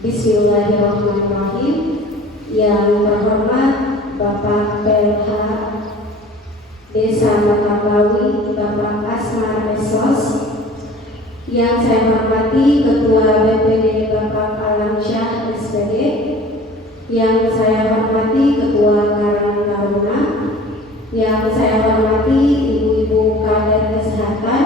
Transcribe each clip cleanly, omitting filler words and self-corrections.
Bismillahirrahmanirrahim. Yang terhormat Bapak PLH Desa Matambawi, Bapak Asmar Esos. Yang saya hormati Ketua BPD Bapak Alamsyah SPD. Yang saya hormati Ketua Karang Taruna. Yang saya hormati Ibu-ibu kader kesehatan.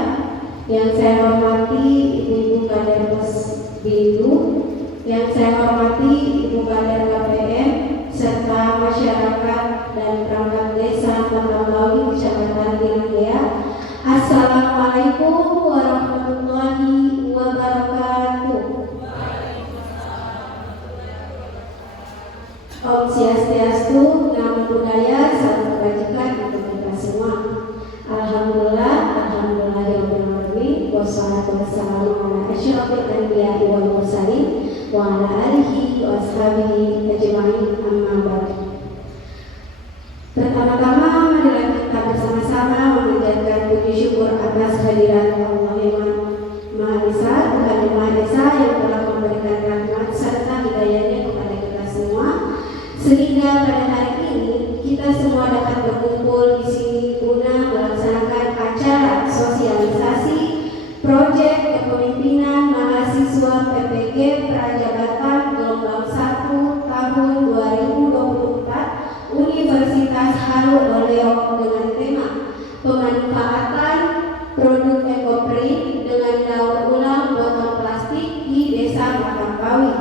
Yang saya hormati Ibu-ibu kader Posbindu. Yang saya hormati Ibu kader KPM serta masyarakat dan perangkat desa Matambawi Kecamatan Tilangea. Assalamualaikum warahmatullahi wabarakatuh. Om Swastiastu, Namo Buddhaya, salam kebajikan untuk kita semua. Alhamdulillah, alhamdulillahirabbil alamin. Wassalatu wassalamu ala asyrofil anbiya'i wal mursalin wa ala alihi wa ashabihi ajma'in, amma ba'd. Pertama-tama marilah kita bersama-sama memanjatkan puji syukur atas kehadiran Allah yang Maha Esa, Tuhan yang Maha Esa yang telah memberikan rahmat serta hidayahnya kepada kita semua, sehingga pada hari ini kita semua dapat berkumpul di sini guna melaksanakan acara sosialisasi proyek kepemimpinan mahasiswa PPG Prajabatan Gelombang 1 tahun 2024 Universitas Halu Oleo dengan tema pemanfaatan produk ekoprint dengan daur ulang botol plastik di Desa Matambawi.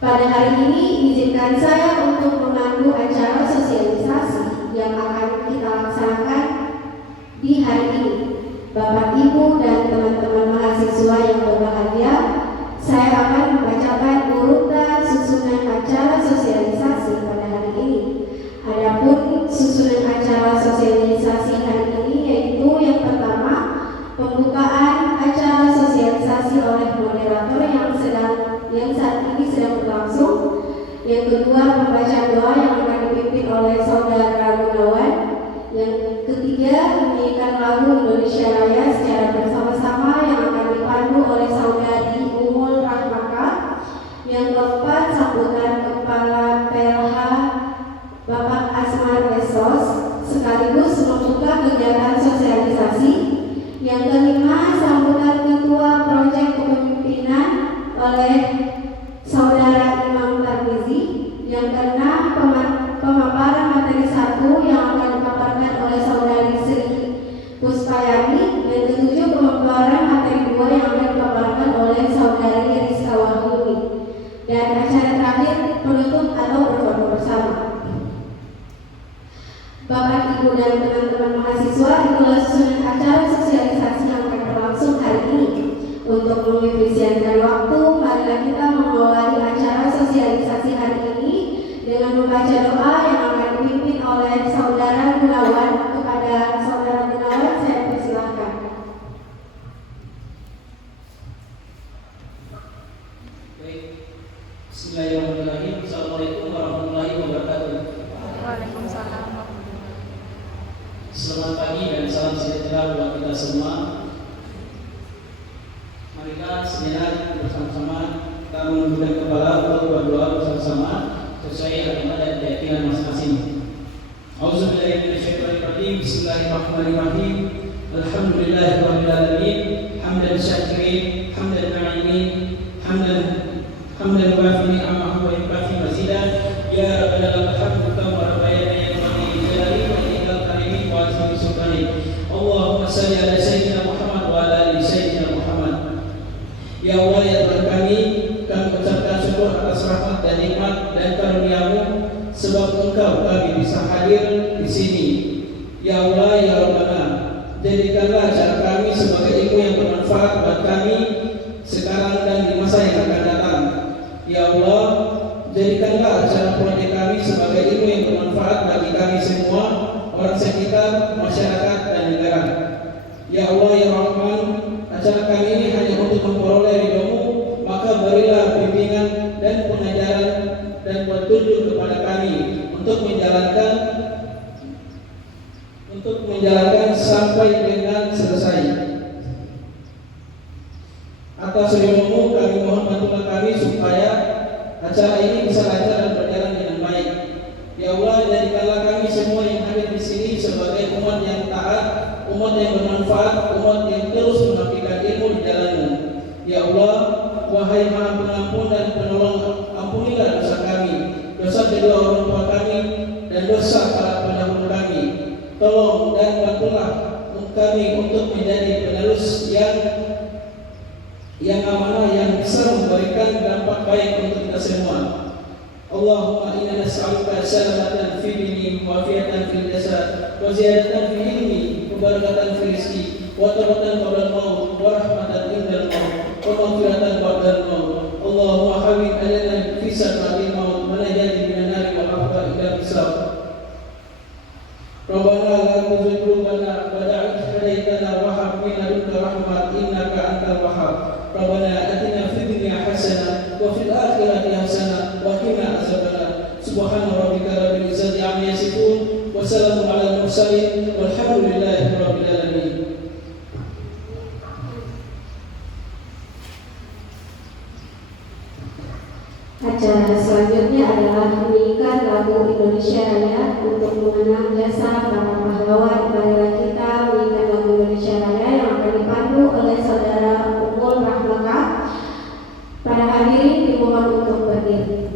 Pada hari ini izinkan saya untuk memandu acara sosialisasi yang akan kita laksanakan di hari ini. Bapak, Ibu, dan teman-teman mahasiswa yang berbahagia, saya akan membacakan urutan susunan acara sosialisasi pada hari ini. Adapun susunan acara sosialisasi hari ini yaitu yang pertama, pembukaan acara sosialisasi oleh moderator yang saat ini sedang berlangsung. Yang kedua, pembacaan doa yang akan dipimpin oleh Saudara Gunawan. Yang ketiga, menyanyikan lagu Indonesia Raya secara bersama-sama yang akan dipandu oleh Saudari Umul Rahmaka. Yang keempat, sambutan Kepala PLH Bapak Asmar Esos sekaligus membuka kegiatan sosialisasi. Yang kelima, sambutan Ketua Proyek Kepemimpinan oleh Saudara Imam Tarmizi. Yang keenam, pemaparan materi 1 yang akan dipaparkan oleh Saudari Sri Puspayani. mengefisienkan waktu, marilah kita mengawali acara sosialisasi hari ini dengan membaca doa yang akan dipimpin oleh Saudara Gunawan. Kepada Saudara Gunawan, saya persilahkan. Baik. Bismillahirrahmanirrahim. Assalamualaikum warahmatullahi wabarakatuh. Waalaikumsalam. Selamat pagi dan salam sejahtera buat kita semua. Marilah sejenak bersama-sama kita menundukkan kepala untuk berdoa bersama-sama sesuai agama dan keyakinan masing-masing. Auzubillahi minasyaitonir rajim. Bismillahirrahmanirrahim. Alhamdulillahirabbil alamin. Hamdan syakirin, hamdan na'imin, hamdan wafi'i amma huwa yukafi mazidah. Ya rabbana lakal hamdu kama rabbayana ya rabbi jalali wa ikal karimin wa azmi subhani. Allahumma salli ala sayyidina Muhammad wa ala ali sayyidina Muhammad. Ya Allah, ya Tuhan kami mengucapkan syukur atas rahmat dan nikmat dan karunia-Mu sebab Engkau kami bisa hadir di sini. Ya Allah, ya Rabbana, jadikanlah acara kami sebagai ilmu yang bermanfaat buat kami sekarang dan di masa yang akan datang. Ya Allah, jadikanlah acara proyek kami sebagai ilmu yang bermanfaat bagi kami semua, orang sekitar, masyarakat, dan negara. Ya Allah, ya Rahman, acara kami ini hanya untuk memperoleh ridho-Mu, maka berilah bimbingan dan pengajaran dan petunjuk kepada kami untuk menjalankan sampai dengan selesai. Atas ridho-Mu kami mohon bantulah kami supaya acara ini bisa lancar dan berjalan dengan baik. Ya Allah, jadikanlah kami semua yang hadir di sini sebagai umat yang taat, umat yang bermanfaat, umat yang terus mengabdikan ilmu di jalan-Mu. Ya Allah, wahai Maha Pengampun dan Penolong, ampunilah dosa kami, dosa kedua orang tua kami, dan dosa para pendahulu kami. Tolong dan bantulah kami untuk menjadi penerus yang amanah, yang bisa memberikan dampak baik untuk kita semua. Allahumma inna nas'aluka salamatan fi dini wa afiatan fil jasad wa ziyadatan fi ilmi wa barakatan fi rizqi wa tawbatan qabla al-maut wa rahmatan indal maut wa maghfiratan ba'da al-maut. Allahumma hawwin alaina fi sa'atil maut wa najati minan nari wa afwa ila hisab. Rabbana la tuzigh qulubana ba'da idh hadaytana wa hab min ladunka rahmah innaka antal wahhab. Rabbana atina fid dunya hasanah wa fil akhirati hasanah wa qina azabannar. Subhana rabbika rabbil izzati amma yasifun wa salamun alal mursalin walhamdulillahi rabbil alamin. Acara selanjutnya adalah menyanyikan lagu Indonesia Raya untuk mengenang jasa para pahlawan. Marilah kita menyanyikan lagu Indonesia Raya yang akan dipandu oleh Saudara Umul Rahmaka. Para hadirin dimohon untuk berdiri.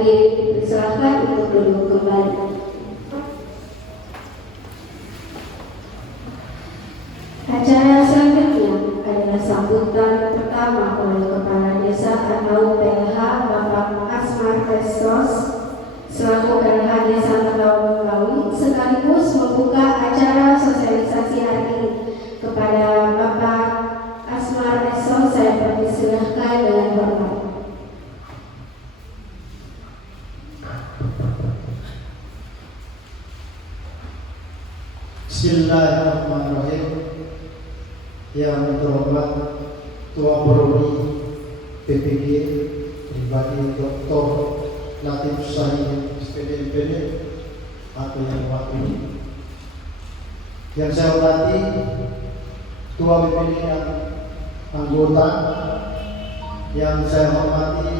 hadirin dipersilakan untuk duduk kembali. Acara selanjutnya adalah sambutan pertama oleh Kepala Desa atau PLH Bapak Asmar Estos selaku PLH Desa Merauke sekaligus membuka acara sosialisasi hari ini. Kepada Bapak Asmar Estos saya persilahkan dengan hormat. Bismillahirrahmanirrahim. Yang terhormat Ketua Prodi PPG pribadi Dr. Latif Syahid SPD MPD atau yang wakil. Yang saya hormati Ketua BPD dan anggota. Yang saya hormati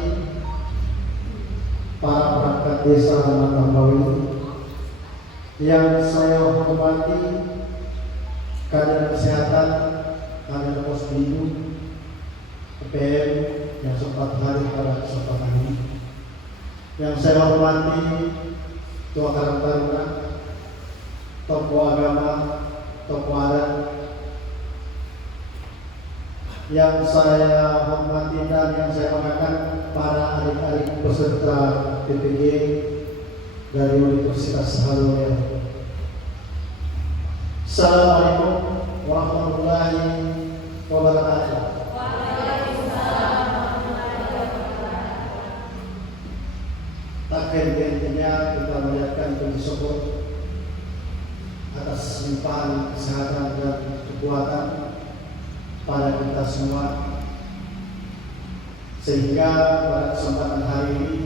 para perangkat desa dan Tambawi. Yang saya hormati kader kesehatan, kader Posbindu, PPM yang sempat hadir pada kesempatan ini. Yang saya hormati Ketua Karang Taruna, tokoh agama, tokoh adat. Yang saya hormati dan yang saya banggakan para adik-adik peserta PPG dari Universitas Haluan. Assalamualaikum warahmatullahi wabarakatuh. Tak henti-hentinya kita melihatkan puji syukur atas limpahan kesehatan dan kekuatan pada kita semua, sehingga pada kesempatan hari ini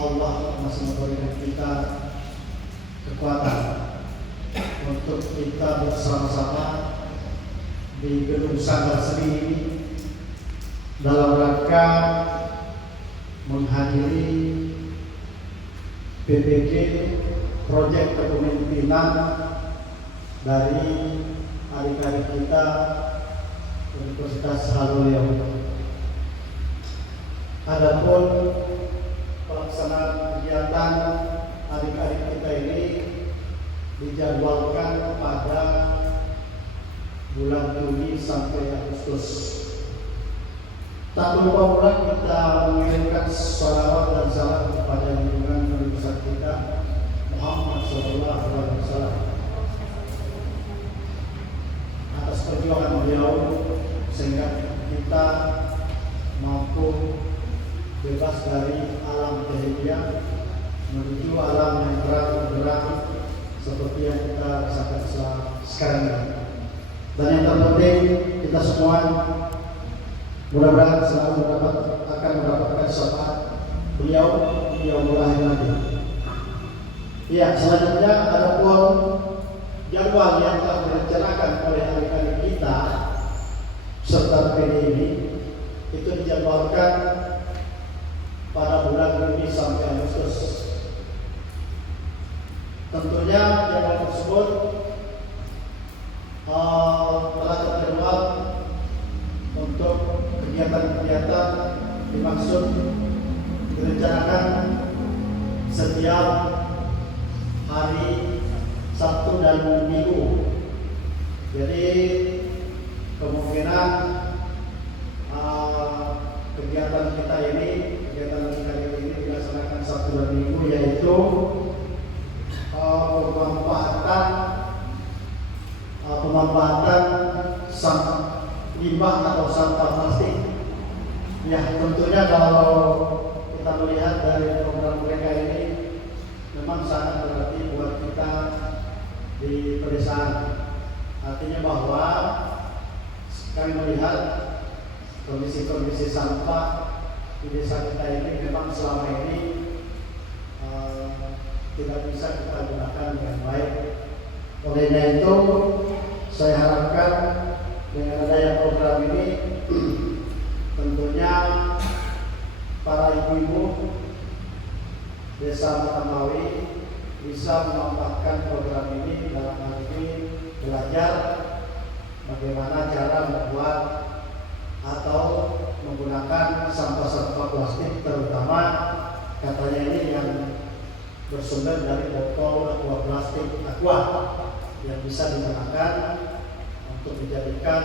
Allah masih memberikan kita kekuatan untuk kita bersama-sama di gedung Sanggar Seni ini dalam rangka menghadiri PPG proyek kepemimpinan dari adik-adik kita Universitas Haluan. Adapun pelaksanaan kegiatan adik-adik kita ini dijadwalkan pada bulan Juli sampai Agustus. Tak lupa pula kita mengirimkan salawat dan salam kepada junjungan Nabi besar kita Muhammad SAW atas perjuangan beliau sehingga kita mampu bebas dari alam jahiliyah menuju alam yang terang seperti yang kita rasakan sekarang ini. Dan yang terpenting kita semua mudah-mudahan selalu akan mendapatkan syafaat beliau mulai nanti. Ya, selanjutnya ada pun jadwal yang telah direncanakan oleh adik-adik kita serta PD ini itu dijadwalkan pada bulan Juni sampai Agustus. Tentunya jadwal tersebut telah terjadwal untuk kegiatan-kegiatan dimaksud direncanakan setiap hari Sabtu dan Minggu. Jadi kemungkinan kegiatan kita ini dilaksanakan Sabtu dan Minggu, yaitu pemanfaatan limbah atau sampah plastik. Ya, tentunya kalau kita melihat dari program mereka ini memang sangat berarti buat kita di pedesaan. Artinya bahwa kami melihat kondisi sampah di desa kita ini memang selama ini tidak bisa kita gunakan dengan baik. Olehnya itu saya harapkan dengan adanya program ini tentunya para ibu-ibu desa Matamawi bisa memanfaatkan program ini dalam hal ini belajar bagaimana cara membuat atau menggunakan sampah-sampah plastik, terutama katanya ini yang bersumber dari botol aqua plastik aqua yang bisa digunakan untuk dijadikan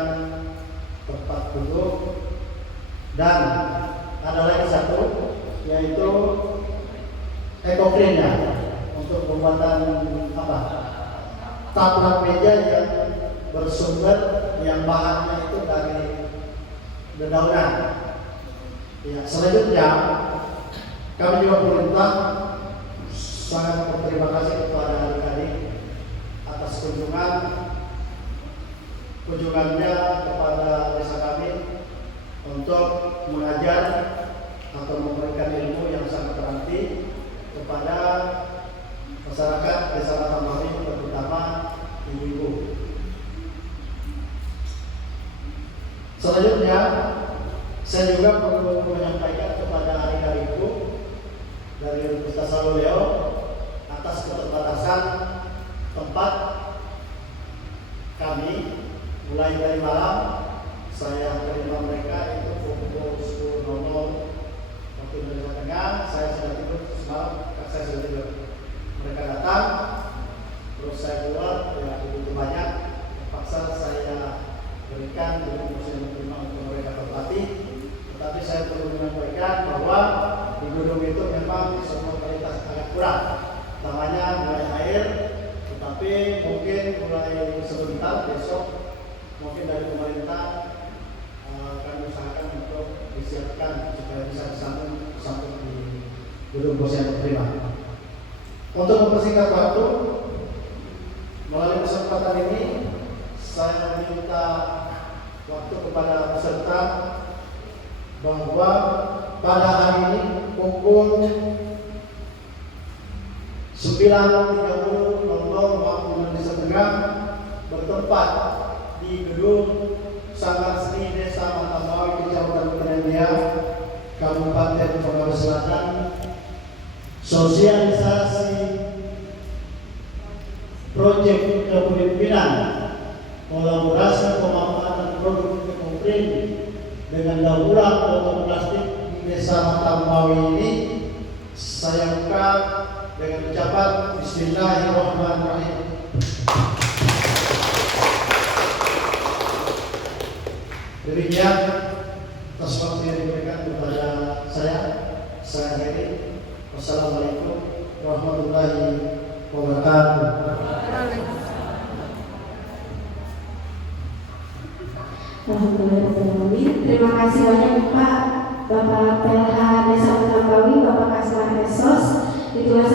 tempat duduk, dan ada lagi satu yaitu ekokrinnya untuk pembuatan taplak meja yang bersumber yang bahannya itu dari dedaunan. Ya, selanjutnya kami juga perintah sangat berterima kasih kepada adik-adik atas kunjungannya kepada desa kami untuk mengajar atau memberikan ilmu yang sangat berarti kepada masyarakat desa Matambawi, terutama ibu-ibu. Selanjutnya saya juga perlu menyampaikan kepada adik-adikku dari Universitas Saluleo atas keterbatasan tempat kami. Mulai dari malam saya terima mereka itu pukul 10.00 waktu Indonesia Tengah, saya sudah tidur semalam, saya sudah tidur. Mereka datang, terus saya keluar, ya begitu banyak, terpaksa saya berikan dengan kursi yang terima untuk mereka berlatih. Tetapi saya perlu menyampaikan bahwa di gedung itu memang semua kualitas agak kurang. Namanya mulai air, tetapi mungkin mulai sebentar besok mungkin dari pemerintah kami usahakan untuk disiapkan supaya bisa disambung di gedung kursi yang terima. Untuk mempersingkat waktu, melalui kesempatan ini saya meminta waktu kepada peserta bahwa pada hari ini pukul 9.30 waktu Indonesia Tengah bertempat di gedung Sanggar Seni Desa Matambawi, Kecamatan Penendia, Kabupaten Pengawas Selatan, sosialisasi proyek kepemimpinan kolaborasi pemanfaatan produk ekoprin dengan daur ulang botol plastik di Desa Matambawi ini saya buka dengan ucapan Bismillahirrahmanirrahim. Demikian atas waktu yang diberikan kepada saya akhiri. Wassalamualaikum warahmatullahi wabarakatuh. Alhamdulillah. Terima kasih banyak Pak Bapak PLH Desa Matambawi, Bapak Kasmar Esos. Itulah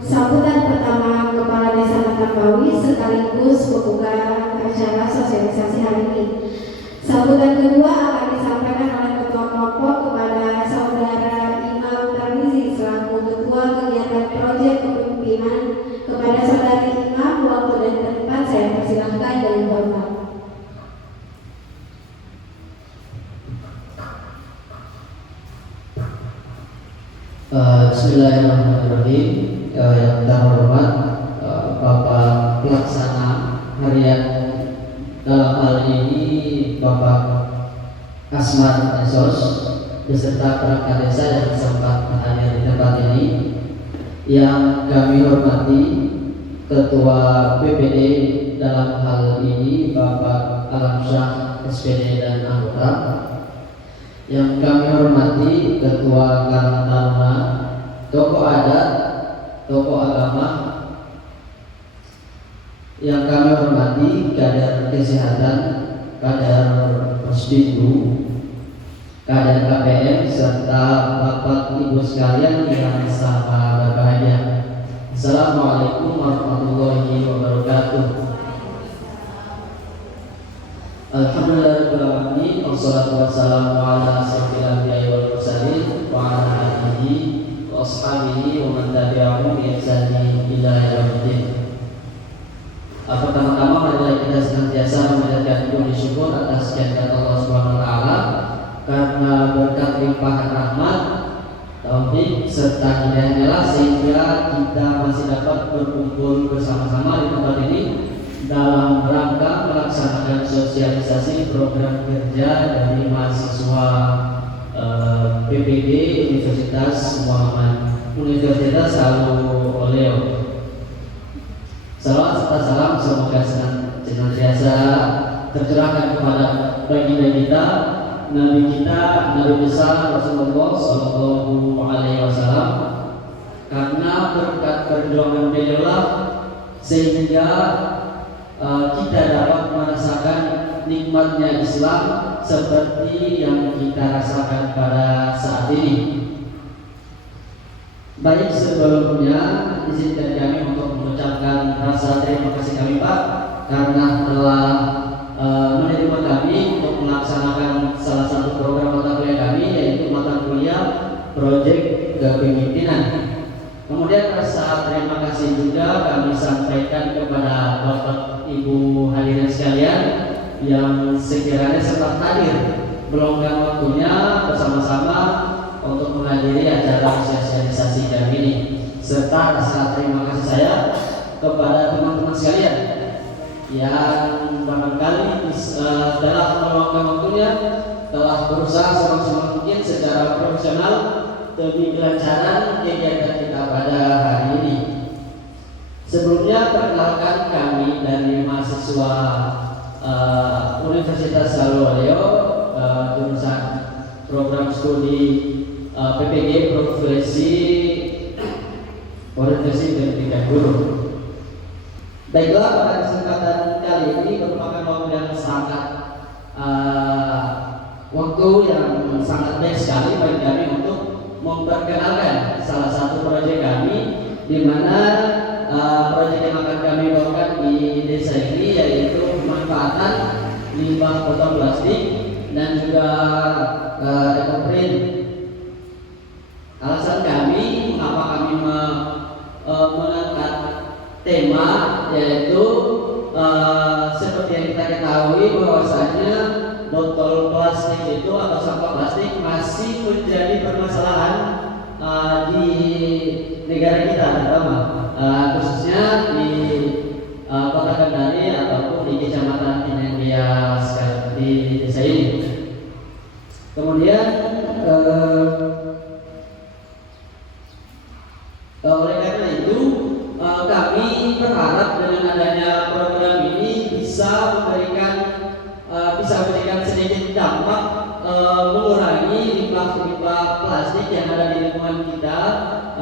sambutan pertama Kepala Desa Matambawi sekaligus pembukaan acara sosialisasi hari ini. Sambutan kedua akan disampaikan oleh Ketua Kelompok kepada Saudara Imam Tarmizi selaku Ketua Kegiatan Proyek Kepemimpinan. Kepada Saudari Imam, waktu dan tempat saya persilahkan dengan hormat. Bismillahirrahmanirrahim. Yang terhormat Bapak Pelaksana Harian dalam hal ini Bapak Kasmar Esos beserta perangkat desa yang sempat hadir di tempat ini, yang kami hormati Ketua PPD dalam hal ini Bapak Alamsyah SPD dan anggota, yang kami hormati Ketua Karang Taruna, tokoh adat, tokoh agama, yang kami hormati kader kesehatan, kader Puspindu, kader KPM, serta Bapak Ibu sekalian yang sangat berbahagia. Assalamualaikum warahmatullahi wabarakatuh. Alhamdulillahirrahmanirrahim. Wassalatu wassalamu ala asyrofil anbiya'i wal mursalin wa ala alihi wa ashabihi wa man tabi'ahum bi ihsanin ila yaumil. Pertama-tama marilah kita senantiasa memanjatkan puji syukur atas kehadirat Allah Subhanahu wa taala karena berkat limpahan rahmat, taufik serta hidayahnya sehingga kita masih dapat berkumpul bersama-sama di tempat ini dalam rangka melaksanakan sosialisasi program kerja dari mahasiswa PPG Universitas Salu Oleo. Salawat serta salam semoga senantiasa tercurahkan kepada baginda kita, Nabi kita, Nabi besar Rasulullah Sallallahu Alaihi Wasallam. Karena berkat perjuangan beliaulah sehingga kita dapat merasakan nikmatnya Islam seperti yang kita rasakan pada saat ini. Baik, sebelumnya izinkan kami untuk mengucapkan rasa terima kasih kami Pak karena telah menerima kami untuk melaksanakan salah satu program mata kuliah kami, yaitu mata kuliah Proyek Kepemimpinan. Kemudian rasa terima kasih juga kami sampaikan kepada Bapak Ibu hadirin sekalian yang sekiranya sempat hadir meluangkan waktunya bersama-sama untuk menghadiri acara sosialisasi kami ini, serta rasa terima kasih saya kepada teman-teman sekalian yang barangkali telah meluangkan waktunya, telah berusaha semaksimal mungkin secara profesional demi kelancaran kegiatan kita pada hari ini. Sebelumnya perkenalkan kami dari mahasiswa Universitas Salu Oleo, jurusan program studi PPG Profesi Orientasi Pendidikan Guru. Baiklah, pada kesempatan kali ini merupakan waktu yang sangat baik sekali bagi kami untuk memperkenalkan salah satu proyek kami, di mana proyek yang akan kami bawakan di desa ini yaitu pemanfaatan limbah botol plastik dan juga ekoprint. Alasan kami mengapa kami mengangkat tema yaitu seperti yang kita ketahui bahwasanya botol plastik itu atau sampah plastik masih menjadi permasalahan di negara kita, terutama khususnya di Kota Kendari ataupun di Kecamatan Tinendia di desa ini. Kemudian oleh karena itu kami berharap dengan adanya program ini bisa memberikan sedikit dampak mengurangi limbah plastik yang ada di lingkungan kita.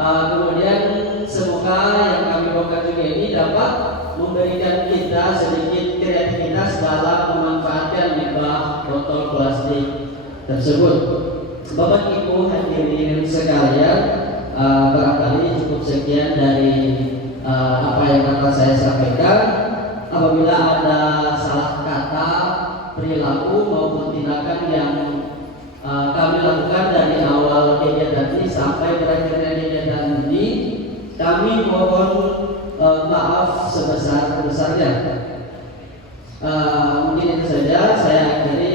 Kemudian semoga yang kami bawakan juga ini dapat memberikan kita sedikit kreativitas dalam memanfaatkan limbah botol plastik tersebut. Bapak Ibu hadirin sekalian, barangkali cukup sekian dari apa yang akan saya sampaikan. Apabila ada salah kata, perilaku maupun tindakan yang kami lakukan dari awal kegiatan ini sampai berakhirnya kegiatan ini, kami mohon maaf sebesar-besarnya. Mungkin itu saja saya akhiri.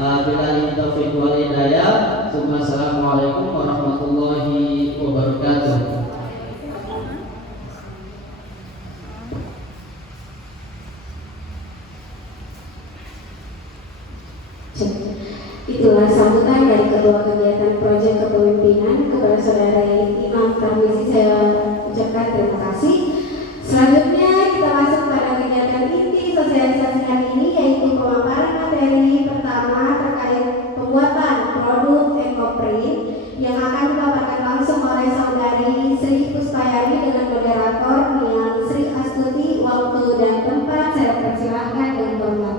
Billahi taufiq wal hidayah. Assalamualaikum warahmatullahi wabarakatuh. Itulah sambutan dari Ketua Kegiatan Proyek Kepemimpinan kepada Saudara Imam Tarmizi. Saya ucapkan terima kasih. Selanjutnya kita masuk pada kegiatan inti sosialisasi kali ini, yaitu pemaparan materi pertama terkait pembuatan produk ekoprint yang akan dipaparkan langsung oleh Saudari Sri Puspayani dengan moderator Niang Sri Astuti. Waktu dan tempat saya persilahkan dan hormat.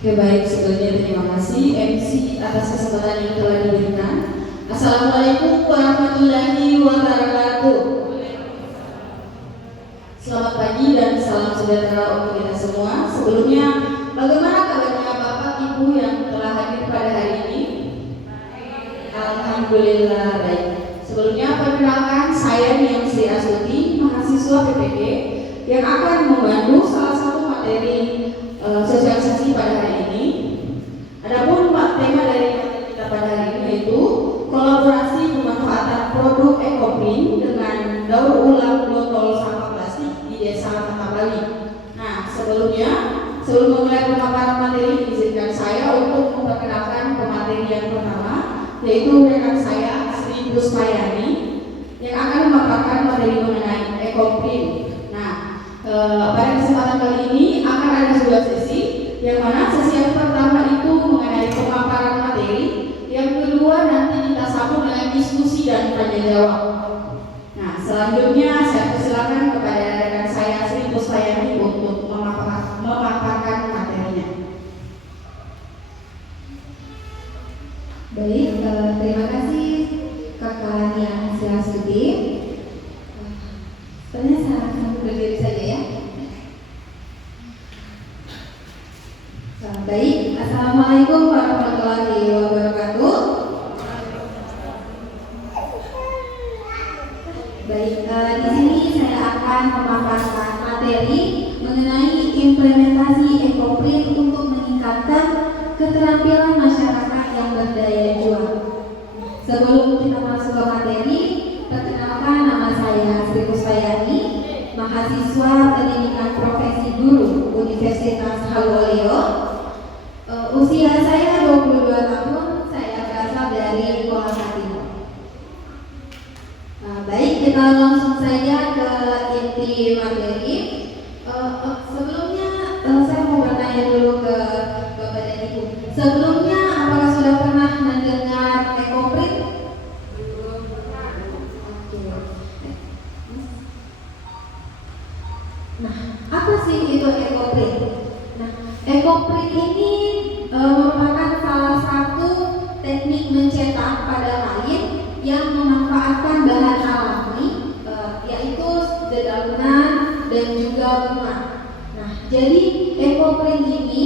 Oke, baik, sebelumnya terima kasih MC atas kesempatan yang telah diberikan. Assalamualaikum warahmatullahi wabarakatuh. Selamat pagi dan salam sejahtera untuk kita semua. Sebelumnya, bagaimana kabarnya Bapak Ibu yang telah hadir pada hari ini? Alhamdulillah baik. Sebelumnya perkenalkan, saya Niang Sri Astuti, mahasiswa PPG yang akan membantu salah satu materi sosialisasi pada hari ini. Adapun tema dari materi kita pada hari ini yaitu kolaborasi pemanfaatan produk ekoprint dengan daur ulang botol sampah plastik. menjawab. Nah, selanjutnya saya persilakan kepada rekan saya Sri Puspayani untuk memaparkan materinya. Baik, terima kasih Kakak Nia Silastudi. Sebenarnya saya akan berdiri saja ya. Baik, Assalamualaikum warahmatullahi wabarakatuh. Baik, di sini saya akan memaparkan materi mengenai implementasi ekoprint untuk meningkatkan keterampilan masyarakat yang berdaya juang. Sebelum kita masuk ke materi, perkenalkan nama saya Sri Puspayani, mahasiswa pendidikan profesi guru Universitas Haluoleo. Usia saya 22 tahun, saya berasal dari Kolaka Timur. Baik, kita langsung saja ke inti materi. Sebelumnya saya mau bertanya dulu ke Bapak dan Ibu. Sebelumnya apakah sudah pernah mendengar ekoprint? Belum pernah. Nah, apa sih itu ekoprint? Nah, ekoprint ini merupakan salah satu teknik mencetak pada kain yang memanfaatkan bahan alami, yaitu dedaunan dan juga bunga. Nah, jadi ekoprint ini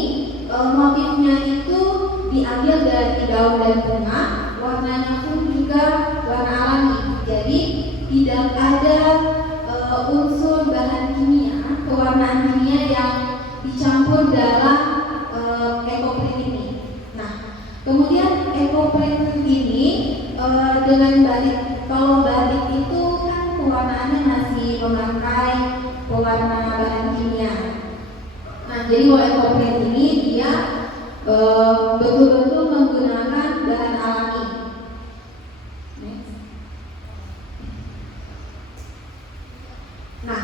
motifnya itu diambil dari daun dan bunga, warnanya pun juga warna alami. Jadi tidak ada unsur bahan kimia, pewarnaan kimia yang dicampur dalam ekoprint ini. Nah, kemudian ekoprint ini dengan batik, kalau batik itu kan pewarnaannya masih memakai pewarna bahan kimia. Nah, jadi kalau ekoprint ini dia betul-betul menggunakan bahan alami. Next. Nah,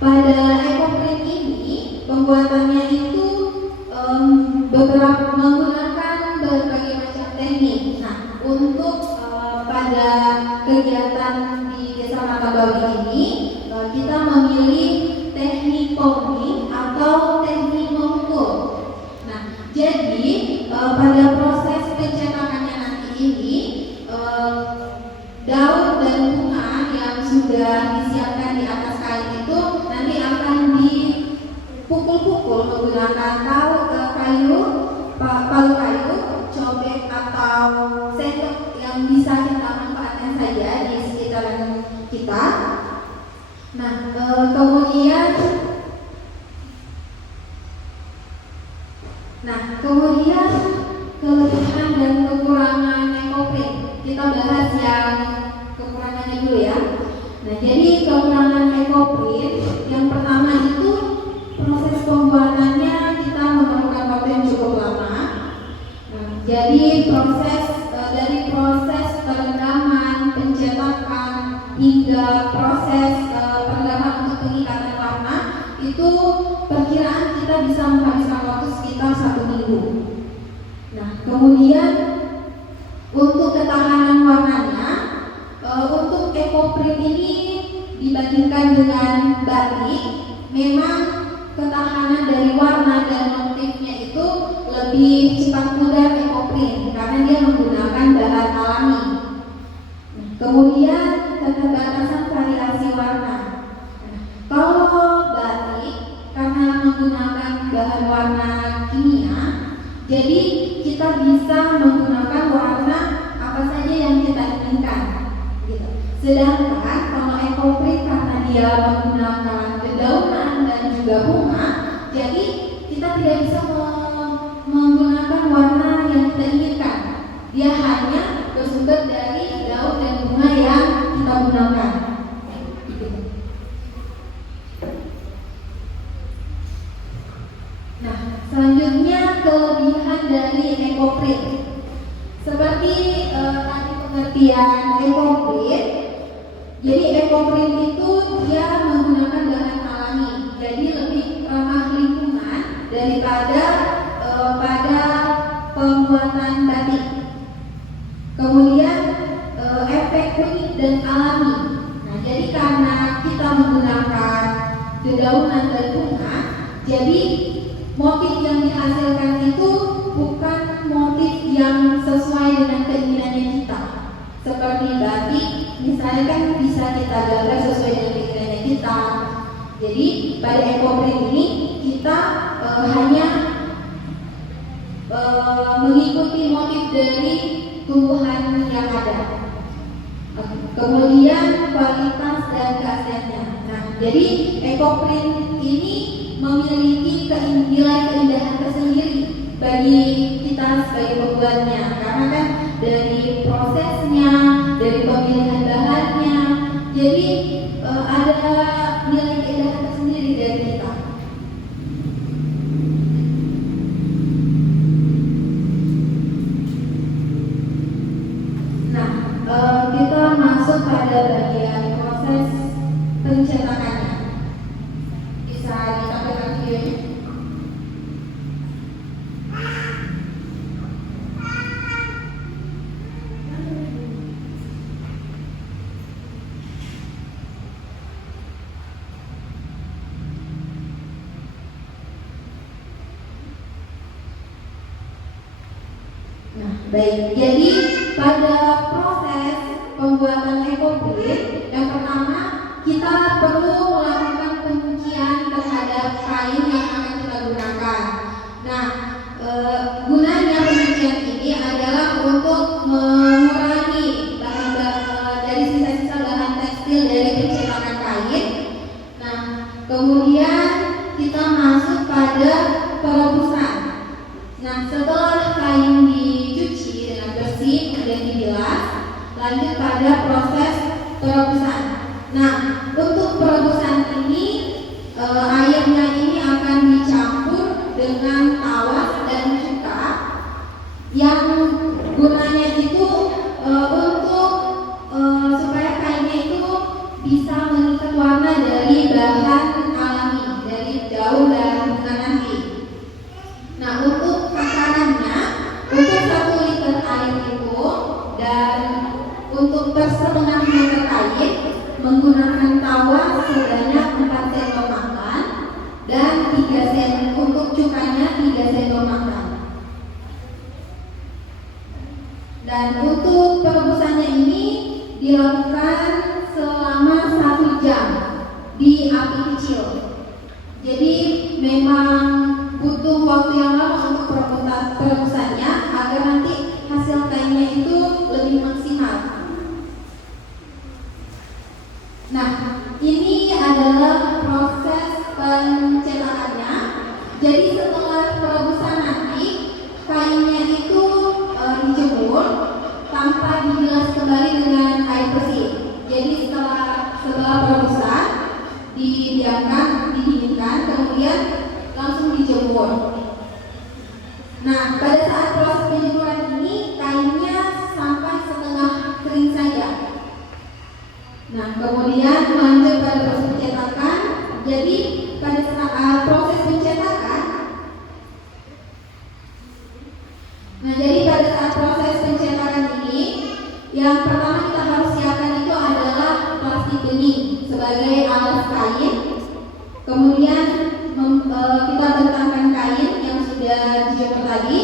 pada ekoprint ini pembuatannya itu menggunakan berbagai macam teknik. Nah, untuk pada kegiatan di Desa Matabawi ini kita memilih teknik pouring atau teknik memukul. Nah, jadi pada proses pencetakannya nanti ini daun dan bunga yang sudah disiapkan di atas kain itu nanti akan dipukul-pukul menggunakan palu kayu, cobek atau sendok yang bisa kita manfaatkan saja di sekitaran kita. Nah, kemudian kelebihan dan kekurangan ekoprint. Kita bahas yang kekurangannya dulu ya. Nah, jadi kekurangan ekoprint yang pertama itu proses pembuatannya kita memerlukan waktu yang cukup lama. Nah, jadi dari proses perendaman, pencetakan hingga proses perendaman untuk pengikatan warna itu perkiraan kita bisa menghabiskan waktu sekitar 1 minggu. Nah, kemudian untuk ketahanan warnanya, untuk ekoprint ini dibandingkan dengan batik, memang ketahanan dari warna dan motifnya itu lebih cepat pudar ekoprint karena dia menggunakan bahan alami. Nah, kemudian keterbatasan variasi warna. Nah, kalau batik karena menggunakan bahan warna kimia, jadi kita bisa menggunakan warna apa saja yang kita inginkan. Gitu. Sedangkan kalau ekoprint karena dia menggunakan dedaunan dan juga bunga, jadi kita tidak bisa menggunakan warna yang kita inginkan. Dia hanya bersumber dari daun dan bunga yang kita gunakan. Nah, selanjutnya kelebihan dari ekoprint. Seperti tadi pengertian ekoprint, jadi ekoprint itu dia menggunakan bahan alami, jadi lebih ramah lingkungan daripada pada pembuatan batik. Kemudian efek unik dan alami. Nah, jadi karena kita menggunakan dedaunan dan bunga, jadi motif yang dihasilkan itu bukan motif yang sesuai dengan keinginannya kita. Seperti batik, misalnya kan bisa kita gambar sesuai dengan keinginannya kita. Jadi pada ekoprint ini kita hanya mengikuti motif dari tumbuhan yang ada. Kemudian kualitas dan keasliannya. Nah, jadi ekoprint ini memiliki nilai keindahan tersendiri bagi kita sebagai pembuatnya, karena kan dari prosesnya, dari pemilihan bahannya, jadi ada nilai keindahan tersendiri dari kita. Nah, kita masuk pada bagian proses pencetakannya. Bisa ditampilkan videonya? Nah, baik. Jadi pada proses pembuatan ekoprint, yang pertama kita perlu melakukan pencucian terhadap kain yang akan kita gunakan. Nah, gunanya pencucian ini adalah untuk mengurangi dari sisa-sisa bahan tekstil dari pencetakan kain. Nah, kemudian kita masuk pada perebusan. Nah, setelah kain dicuci dengan bersih kemudian dibilas, lanjut pada proses perebusan. Nah, untuk perebusan ini airnya ini akan dicampur dengan tawas dan cuka yang gunanya itu untuk supaya kainnya itu bisa mengikat warna dari bahan alami, dari daun dan bunga nanti. Nah, untuk takarannya, untuk 1 liter air itu dan untuk per setengah meter kain menggunakan tawas sebanyak 4 sendok makan dan 3 sendok untuk cukanya 3 sendok makan. Dan untuk perebusannya ini dilakukan selama 1 jam di api kecil. Jadi memang butuh waktu yang lama untuk perebusannya agar nanti hasil kainnya itu lebih maksimal. Nah, ini adalah proses pencetakannya. Jadi setelah perebusan nanti kainnya itu dijemur tanpa dibilas kembali dengan air bersih. Jadi setelah perebusan didiamkan, didinginkan, kemudian langsung dijemur. Nah, pada saat proses penjemuran ini kainnya sampai setengah kering saja. Nah, kemudian lanjut pada proses pencetakan. Jadi pada saat proses pencetakan, ini yang pertama kita harus siapkan itu adalah plastik bening sebagai alas kain. Kemudian kita bentangkan kain yang sudah dijemur tadi.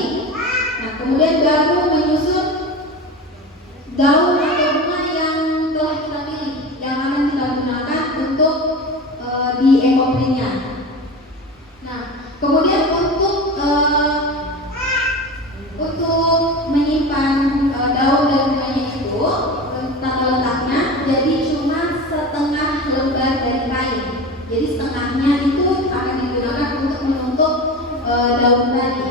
Nah, kemudian baru menyusun daun atau bunga yang telah kita pilih yang akan kita gunakan untuk di ekoprintnya. Nah, kemudian untuk menyimpan daun dan bunganya itu tata letaknya jadi cuma setengah lembar dari kain. Jadi setengahnya itu akan digunakan untuk menutup daun tadi.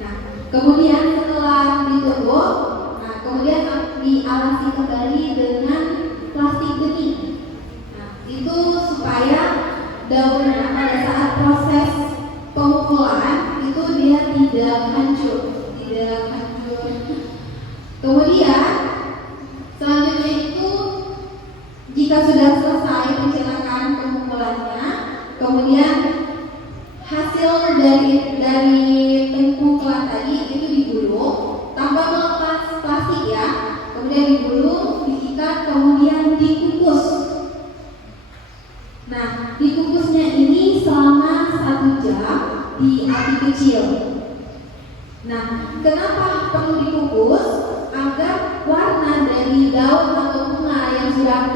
Nah, kemudian setelah ditutup, kemudian dialasi kembali dengan plastik bening. Nah, itu supaya daunnya pada saat proses pemukulan itu dia tidak hancur. Kemudian selanjutnya itu jika sudah selesai pencetakan pemukulannya, kemudian hasil dari pemukulan tadi itu digulung tanpa melepas plastik ya. Kemudian digulung, diikat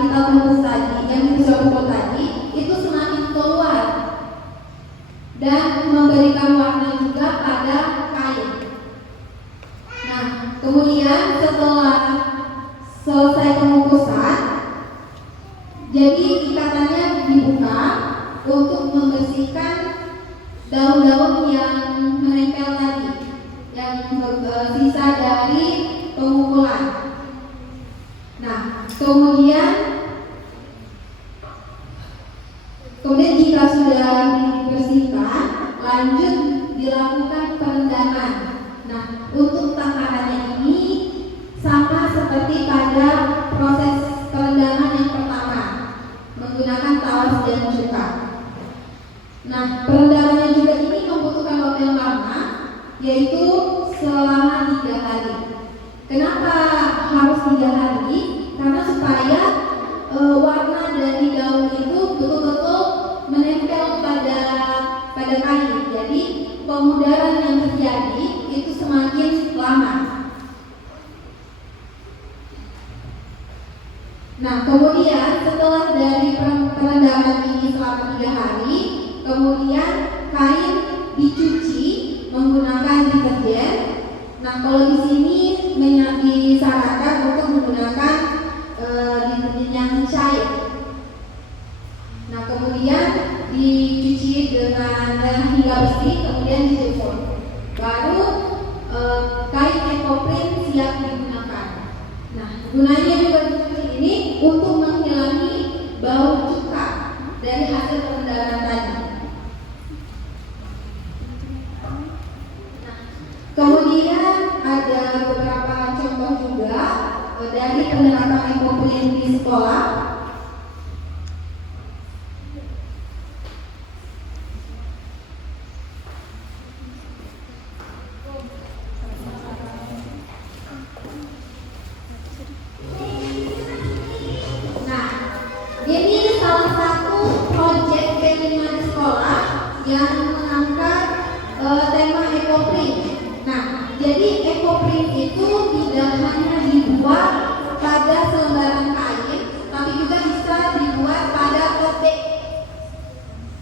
kita kumpul tadi, yang kita sudah kumpul tadi, itu semakin keluar dan memberikan warna juga pada kain. Nah, kemudian setelah selesai pengukusan, jadi ikatannya dibuka untuk membersihkan daun-daun yang menempel tadi, yang sisa dari pengukulan. Nah, kemudian jika sudah dibersihkan, lanjut dilakukan perendaman. Nah, untuk takarannya ini sama seperti pada proses perendaman yang pertama, menggunakan tawas dan cuka. Nah, perendamannya juga ini membutuhkan waktu yang lama, yaitu selama 3 hari. Kenapa harus 3 hari? Karena supaya warna dari daun itu betul-betul menempel pada kain. Jadi pemudaran yang terjadi itu semakin lama. Nah, kemudian setelah dari perendaman ini selama 3 hari, kemudian kain dicuci menggunakan deterjen. Nah, kalau di sini disarankan untuk menggunakan deterjen yang cair. Nah, kemudian dicuci dengan hingga bersih, kemudian dijemur. Baru kain ekoprint siap digunakan. Nah, gunanya juga seperti ini untuk menghilangi bau cuka dari hasil perendaman tadi. Nah, kemudian ada beberapa contoh juga dari penerapan ekoprint di sekolah. Ini salah satu proyek P5 di sekolah yang mengangkat tema ekoprint. Nah, jadi ekoprint itu tidak hanya dibuat pada selembaran kain, tapi juga bisa dibuat pada tote.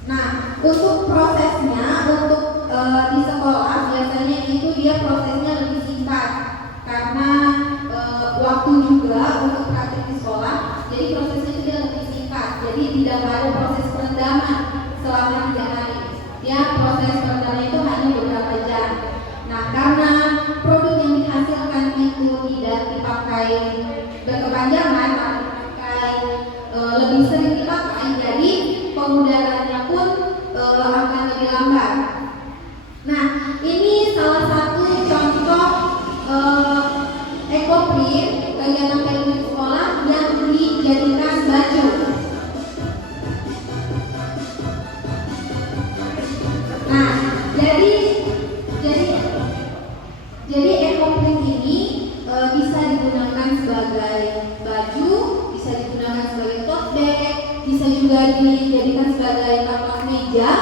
Nah, untuk prosesnya, untuk di sekolah biasanya itu dia prosesnya lebih singkat karena waktu juga untuk praktik di sekolah. Jadi prosesnya juga lebih singkat. Jadi tidak ada proses perendaman selama 3 hari. Ya, proses perendaman itu hanya beberapa jam. Nah, karena produk yang dihasilkan itu tidak dipakai berkepanjangan, dipakai lebih sering dipakai, jadi pemudarannya pun akan lebih lambat. Nah, ini salah satu contoh ekoprint kegiatan teknik sekolah yang dijadikan baju. Nah, jadi ekoprint ini bisa digunakan sebagai baju, bisa digunakan sebagai tote bag, bisa juga dijadikan sebagai tapak meja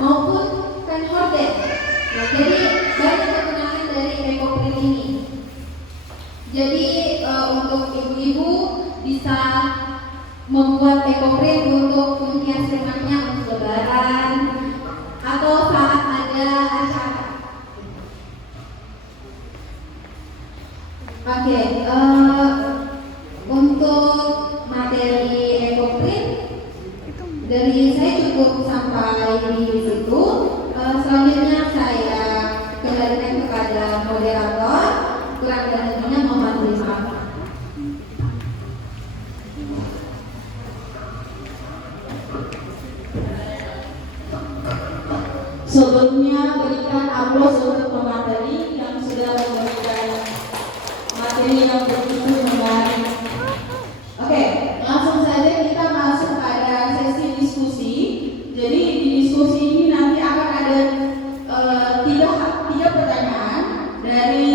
maupun pen holder. Nah, jadi banyak kegunaan dari ekoprint ini. Jadi untuk ibu-ibu bisa membuat ekoprint untuk menghias rumahnya untuk lebaran atau saat ada acara. Oke, untuk materi ekoprint dari saya cukup sampai di situ. Selanjutnya saya kembalikan kepada moderator. Kurang dan lebihnya mohon dimaaf. Sebelumnya berikan aplaus untuk pemateri yang sudah memberikan materi yang begitu menarik. Oke, langsung saja kita masuk pada sesi diskusi. Jadi di diskusi ini nanti akan ada tiga pertanyaan dari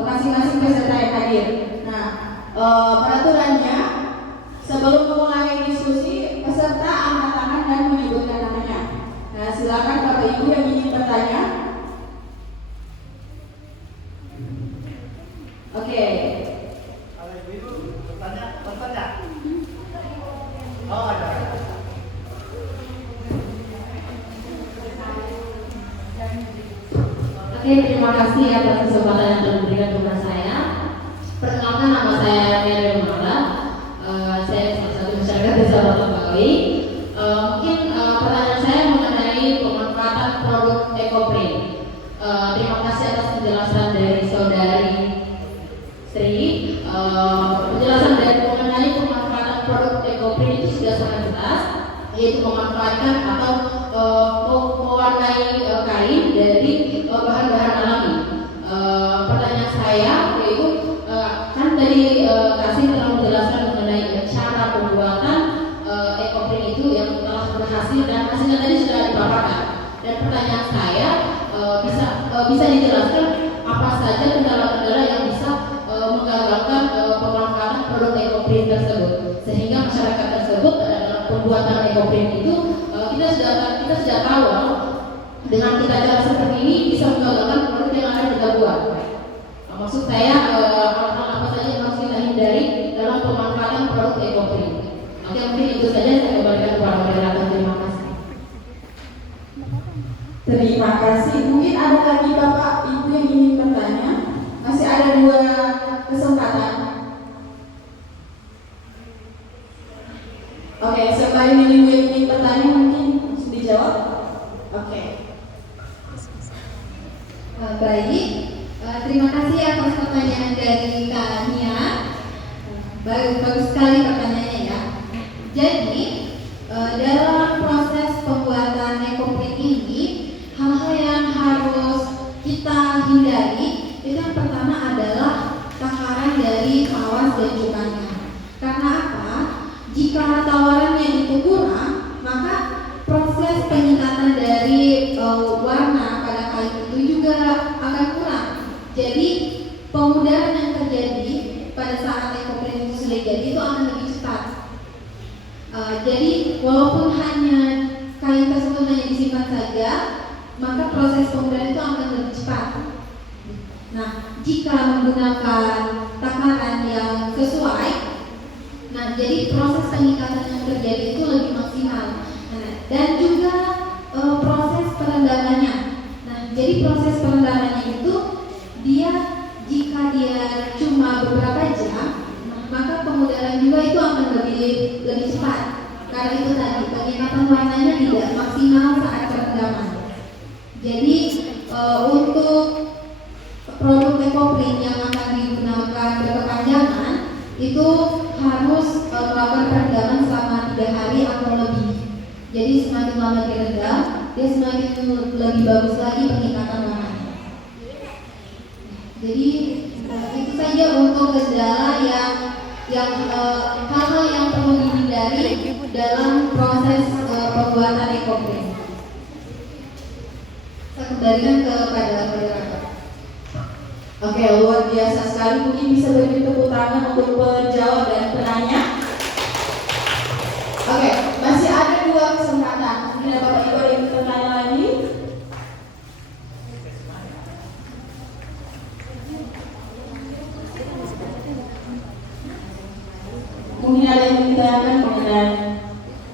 masing-masing peserta yang hadir. Nah, peraturannya sebelum memulai diskusi, peserta angkat tangan dan menyebutkan namanya. Nah, silakan Bapak Ibu yang ingin bertanya. Oke, terima kasih atas kesempatan yang telah diberikan kepada saya. Perkenalkan, nama saya Mary Mala. Saya salah satu masyarakat desa Batang Bakawi. Mungkin pertanyaan saya mengenai pemanfaatan produk EcoPrint. Terima kasih atas penjelasan dari saudari Sri. Penjelasan dari mengenai pemanfaatan produk EcoPrint itu sudah sangat jelas, yaitu memanfaatkan atau mewarnai kain dari bahan-bahan alami. Pertanyaan saya yaitu kan tadi Kasih telah menjelaskan mengenai cara pembuatan EcoPrint itu yang telah berhasil dan hasilnya tadi sudah dipaparkan. Dan pertanyaan saya bisa dijelaskan apa saja kendala-kendala yang bisa menggagalkan pemanfaatan produk EcoPrint tersebut, sehingga masyarakat tersebut dalam pembuatan EcoPrint itu kita sudah tahu dengan kita cara seperti ini bisa menggagalkan produk yang akan kita buat. Maksud saya hal-hal apa saja yang harus kita hindari dalam pemanfaatan produk EcoPrint. Oke, mungkin itu saja saya kembalikan kepada moderator. Terima kasih. Terima kasih. Mungkin ada lagi Bapak Ibu yang ingin bertanya. Masih ada 2 kesempatan. Oke, siapa yang ingin bertanya mungkin dijawab. Oke. Baik, terima kasih atas pertanyaan dari Kak Nia. Bagus sekali pertanyaannya ya. Jadi dalam proses pembuatan EcoPrint ini, hal-hal yang harus kita hindari itu yang pertama adalah takaran dari kawas dan cukanya. Karena apa? Jika tawarannya itu kurang, maka proses penyikatan dari warna pada kain itu juga akan kurang. Jadi pemudaran yang terjadi pada saat EcoPrint itu sudah jadi itu akan lebih cepat. Jadi walaupun hanya kain tersebut hanya disimpan saja, maka proses pemudaran itu akan lebih cepat. Nah, jika menggunakan takaran yang sesuai, nah jadi proses pengikatan yang terjadi itu lebih maksimal. Dan juga proses perendamannya. Nah, jadi proses perendamannya itu jika dia cuma beberapa jam, maka pemudaran juga itu akan lebih cepat. Karena itu tadi pengikatan warnanya tidak maksimal saat perendaman. Jadi untuk produk EcoPrint yang akan digunakan berkepanjangan itu harus melakukan perendaman selama 3 hari atau lebih. Jadi semakin lama direndam, dia semakin lebih bagus lagi pengikatan warnanya. Jadi itu saja untuk kendala yang hal-hal yang perlu dihindari dalam proses pembuatan EcoPrint. Saya kembalikan kepada moderator. Oke, luar biasa sekali. Mungkin bisa beri tepuk tangan untuk penjawab dan penanya. Oke, masih ada 2 kesempatan. Mungkin ada Bapak Ibu yang bertanya lagi. Mungkin ada yang ditanyakan mengenai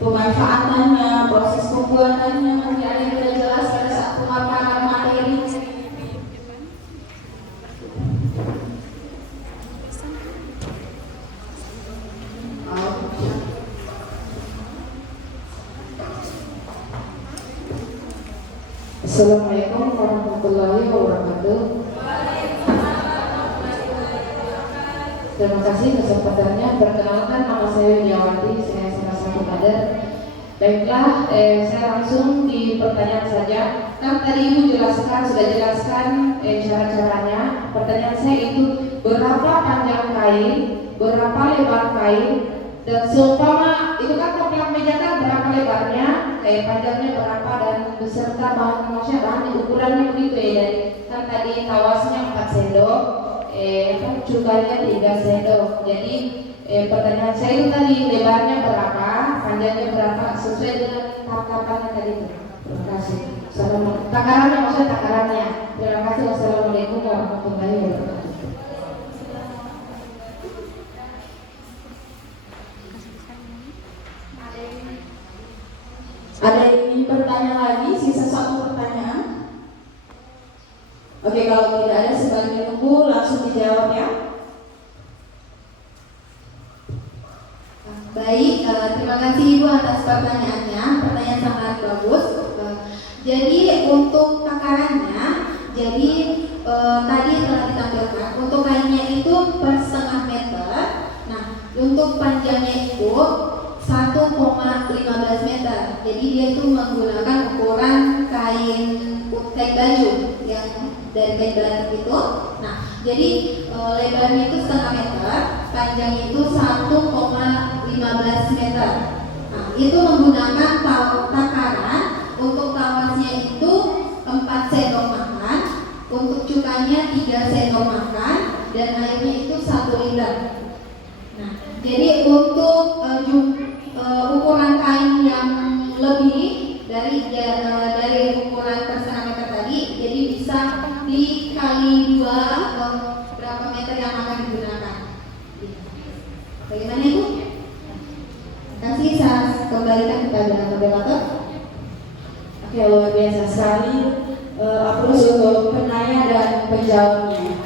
pemanfaatannya, proses pembuatannya. Mungkin ada yang tidak jelas pada saat pemaparan materi. Assalamualaikum warahmatullahi wabarakatuh. Terima kasih kesempatannya. Perkenalkan, nama saya Widiawati, saya salah satu kader. Baiklah, saya langsung di pertanyaan saja. Kan tadi Ibu sudah jelaskan cara-caranya. Pertanyaan saya itu berapa panjang kain, berapa lebar kain, dan seumpama itu kan komplek meja kan berapa lebarnya, kayak panjangnya berapa, dan beserta maksudnya bahan ukurannya begitu ya. Dari kan tadi tawasnya 4 sendok, cukanya 3 sendok. Jadi pertanyaan saya itu tadi lebarnya berapa, panjangnya berapa, sesuai dengan takarannya tadi itu. Terima kasih. Takarannya maksudnya takarannya. Terima kasih. Wassalamualaikum warahmatullahi wabarakatuh. Ada yang ingin bertanya lagi? Sisa 1 pertanyaan. Oke, kalau tidak ada sambil menunggu langsung dijawab ya. Baik, terima kasih Ibu atas pertanyaannya. Pertanyaan sangat bagus. Jadi untuk takarannya, jadi tadi telah ditampilkan untuk kainnya itu per setengah meter. Nah, untuk panjangnya itu 1,15 meter. Jadi dia itu menggunakan ukuran kain utek baju yang dari kain batik itu. Nah, jadi lebarnya itu setengah meter, panjangnya itu 1,15 meter. Nah, itu menggunakan takaran. Untuk tawasnya itu 4 sendok makan, untuk cukanya 3 sendok makan, dan airnya itu 1 liter. Nah, jadi untuk ukuran kain yang lebih dari ukuran per setengah meter tadi, jadi bisa dikali 2 atau berapa meter yang akan digunakan. Bagaimana Ibu? Kasih saya kembalikan kepada moderator. Oke, luar biasa sekali. Aplaus untuk penanya dan penjawabnya.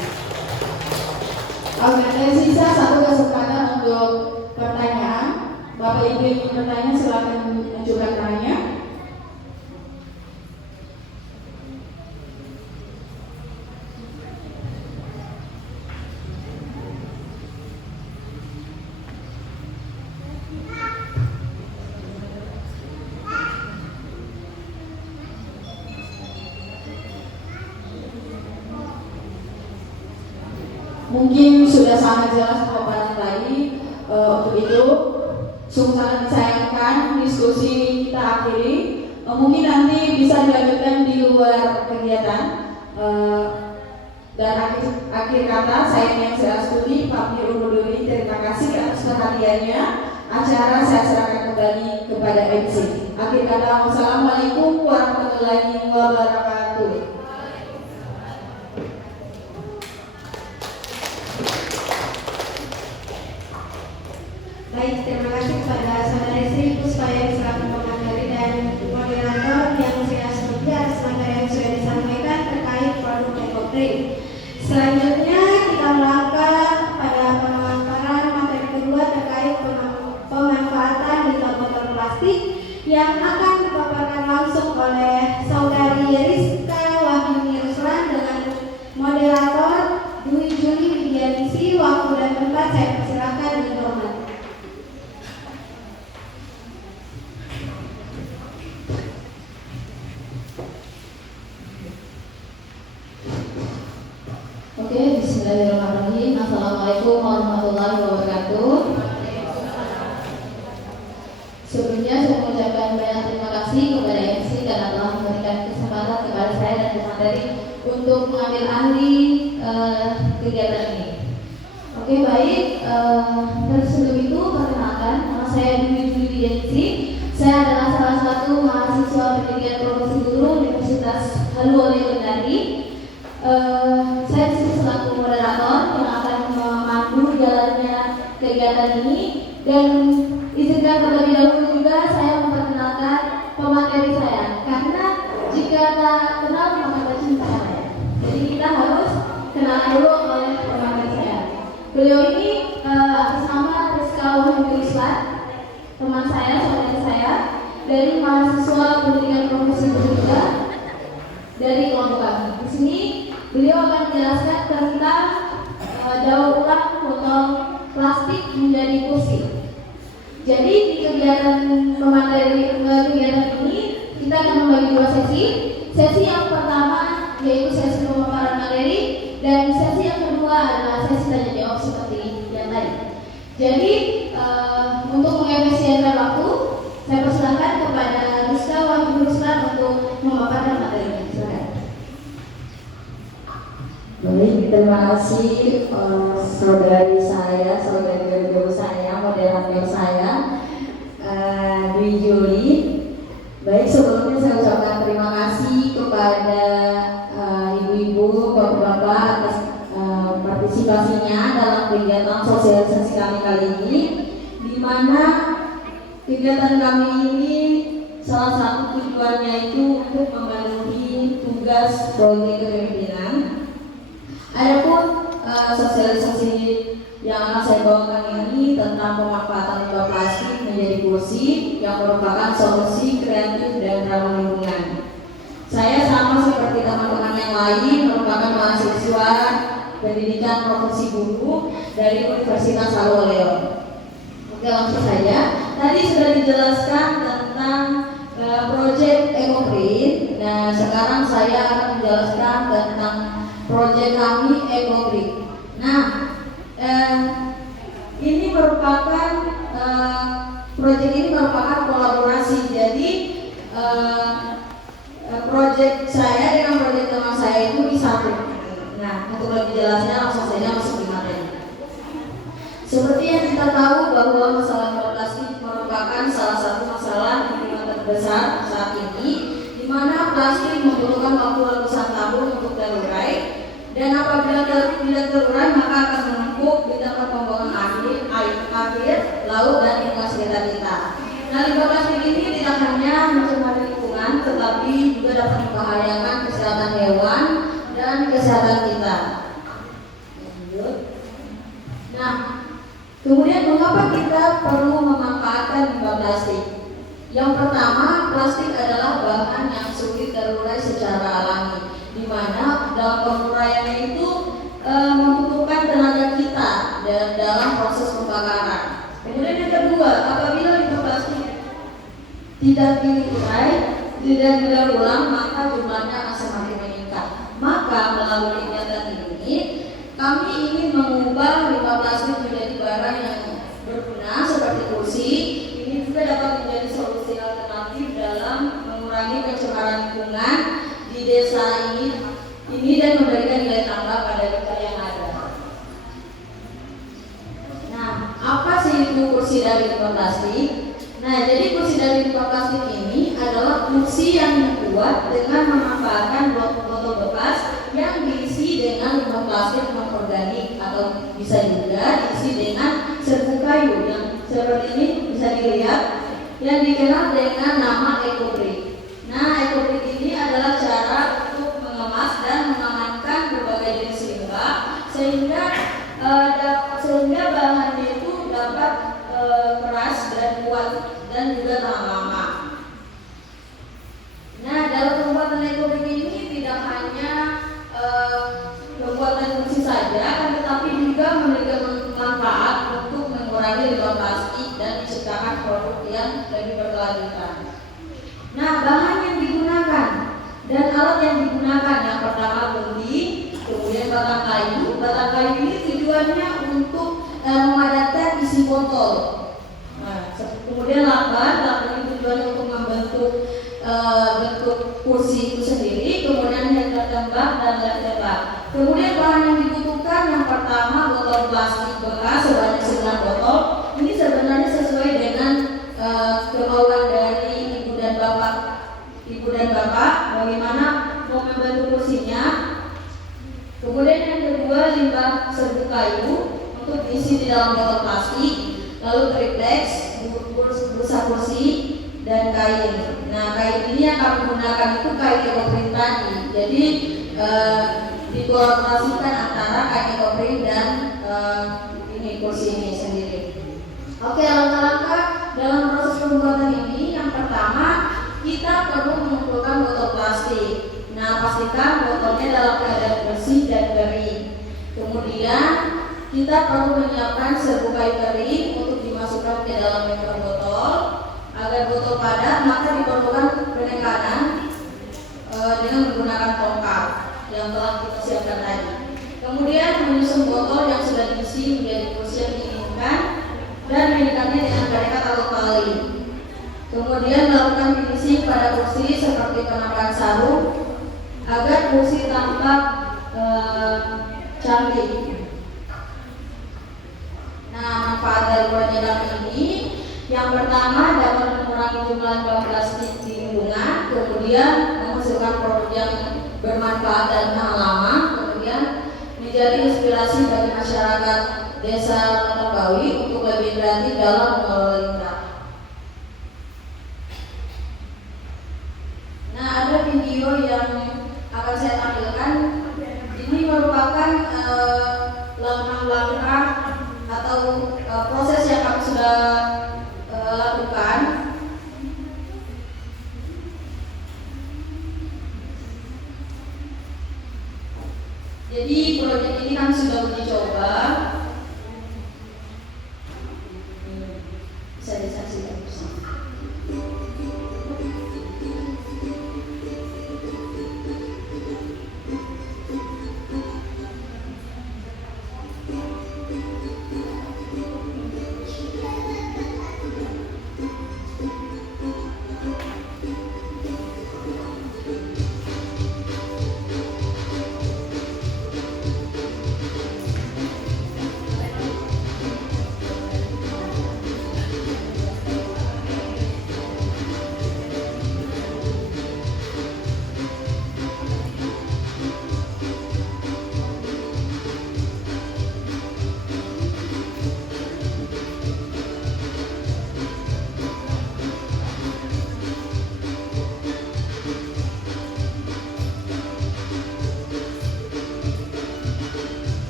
Oke, ada sisa 1 kesempatan untuk pertanyaan. Bapak Ibu yang ingin bertanya silakan menunjukkan tangannya. Mungkin sudah sangat jelas pemaparan tadi. Untuk itu sungguh sangat disayangkan diskusi kita akhiri. Mungkin nanti bisa dilanjutkan di luar kegiatan. Dan akhir kata saya yang Astuti pamit undur diri. Terima kasih atas perhatiannya. Acara saya serahkan kembali kepada MC. Akhir kata, wassalamualaikum warahmatullahi wabarakatuh. Baik, terima kasih kepada Saudara Sri Puspaya selaku pemateri dan moderator yang sudah seperti atas materi yang sudah disampaikan terkait produk EcoPrint. Selanjutnya kita melangkah pada pemaparan materi kedua terkait pemanfaatan botol botol plastik yang akan dipaparkan langsung oleh Saudari Rizka Wahyuni Ruslan dengan moderator Dwi Juli Widianisi. Waktu dan tempat saya persilakan dihormati. Oke, bismillahirrahmanirrahim. Assalamualaikum warahmatullahi wabarakatuh. Sebelumnya saya mengucapkan banyak terima kasih kepada MC karena telah memberikan kesempatan kepada saya dan pemateri untuk mengambil ahli kegiatan ini. Oke, baik. Sebelum itu perkenalkan, nama saya Dwi Juli Widianisi. Saya adalah salah satu mahasiswa pendidikan profesi guru Universitas Haluoleo Kendari. Saya disini selaku moderator yang akan memandu jalannya kegiatan ini, dan izinkan terlebih dahulu juga saya memperkenalkan pemateri saya, karena jika tak kenal maka tak cinta. Jadi kita harus kenal dulu oleh pemateri saya. Beliau ini atas nama Rizka Wahyuni Ruslan, teman saya, saudara saya, dari mahasiswa pendidikan profesi guru juga dari kelompok kami. Di sini beliau akan menjelaskan tentang daur ulang botol plastik menjadi kursi. Jadi di kegiatan kegiatan ini kita akan membagi 2 sesi. Sesi yang pertama yaitu sesi pemaparan materi, dan sesi yang kedua adalah sesi tanya jawab seperti yang tadi. Jadi untuk mengefisienkan waktu, saya persilakan kepada Rizka Wahyuni Ruslan untuk memaparkan materi. Silakan. Baik, terima kasih saudari saya, saudari guru saya, moderator saya, Dwi Juli. Baik, sebelumnya saya ucapkan terima kasih kepada ibu-ibu, bapak-bapak atas partisipasinya dalam kegiatan sosialisasi kami kali ini, di mana kegiatan kami ini salah satu tujuannya itu untuk memenuhi tugas proyek kepemimpinan Adapun sosialisasi yang akan saya bawakan ini tentang pemanfaatan limbah plastik menjadi kursi yang merupakan solusi kreatif dan ramah lingkungan. Saya sama seperti teman-teman yang lain merupakan mahasiswa pendidikan profesi guru dari Universitas Aluleo. Oke, langsung saja. Tadi sudah dijelaskan tentang proyek EcoGreen. Nah, sekarang saya akan menjelaskan tentang proyek kami EcoGreen. Nah, ini merupakan proyek ini merupakan kolaborasi. Jadi proyek saya dengan proyek teman saya itu disatu. Nah, untuk lebih jelasnya langsung saja masuk di materi. Seperti yang kita tahu bahwa masalah limbah plastik merupakan salah satu masalah lingkungan terbesar saat ini, di mana plastik membutuhkan waktu ratusan tahun untuk terurai, dan apabila tidak terurai maka akan menumpuk di tempat pembuangan air, laut, dan lingkungan sekitar kita. Nah, limbah plastik ini tidak hanya mencemari lingkungan, tetapi juga dapat membahayakan kesehatan hewan dan kesehatan kita. Nah, kemudian mengapa kita perlu memanfaatkan limbah plastik? Yang pertama, plastik adalah bahan yang sulit terurai secara alami, di mana dalam penguraiannya itu membutuhkan tenaga kita dan dalam proses pembakaran. Kemudian yang kedua, apabila limbah plastik tidak diurai, tidak didaur ulang, maka jumlahnya akan semakin meningkat. Maka melalui kegiatan ini, kami ingin mengubah limbah plastik menjadi barang yang berguna seperti kursi. Ini juga dapat menjadi solusi alternatif dalam mengurangi pencemaran lingkungan di desa ini dan memberikan nilai tambah pada kita yang ada. Nah, apa sih itu kursi dari limbah plastik? Nah, jadi kursi dari limbah plastik ini adalah kursi yang dibuat dengan memanfaatkan botol bekas yang diisi dengan limbah plastik non-organik, atau bisa juga diisi dengan serbuk kayu yang seperti ini bisa dilihat, yang dikenal dengan nama EcoGreen. Nah, EcoGreen ini adalah cara untuk mengemas dan mengamankan berbagai jenis limbah sehingga bahannya itu dapat keras dan kuat dan juga tahan lama. Nah, dalam pembuatan EcoGreen ini tidak hanya pembuatan kursi saja, tetapi juga memberikan manfaat untuk mengurangi limbah plastik dan menciptakan produk yang lebih berkelanjutan. Nah, bahan yang digunakan dan alat yang digunakan, yang pertama gunting, kemudian batang kayu. Batang kayu ini tujuannya untuk memadatkan isi botol. Nah, kemudian lakban ini tujuannya untuk membentuk bentuk kursi itu sendiri, kemudian yang tertembak dan lem tembak. Kemudian bahan yang dibutuhkan yang pertama botol plastik bekas sebanyak 9 botol. Ini sebenarnya sesuai dengan kemauan dari ibu dan bapak bagaimana mau membentuk kursinya. Kemudian yang kedua limbah serbuk kayu untuk diisi di dalam botol plastik, lalu tripleks, busa kursi, dan kain. Nah, kain ini yang kami gunakan itu kain EcoGreen tadi. Jadi dikolaborasikan antara kain EcoGreen dan ini kursi ini sendiri. Oke, langkah-langkah dalam proses pembuatan ini, yang pertama kita perlu mengumpulkan botol plastik. Nah, pastikan botolnya dalam keadaan bersih dan kering. Kemudian kita perlu menyiapkan serbuk kayu kering untuk dimasukkan ke dalam ember botol. Agar botol padat, maka diperlukan penekanan dengan menggunakan tongkat yang telah kita siapkan tadi. Kemudian menyusun botol yang sudah diisi menjadi kursi yang diinginkan dan mengikatnya dengan karet atau tali. Kemudian melakukan finishing pada kursi seperti penambahan sarung agar kursi tampak cantik. Nah, manfaat dari proyek ini yang pertama dapat mengurangi jumlah limbah plastik di lingkungan, kemudian menghasilkan produk yang bermanfaat dan tahan lama, kemudian menjadi inspirasi bagi masyarakat desa Matabawi untuk lebih kreatif dalam mengelola limbah. Nah, ada video yang akan saya tampilkan. Ini merupakan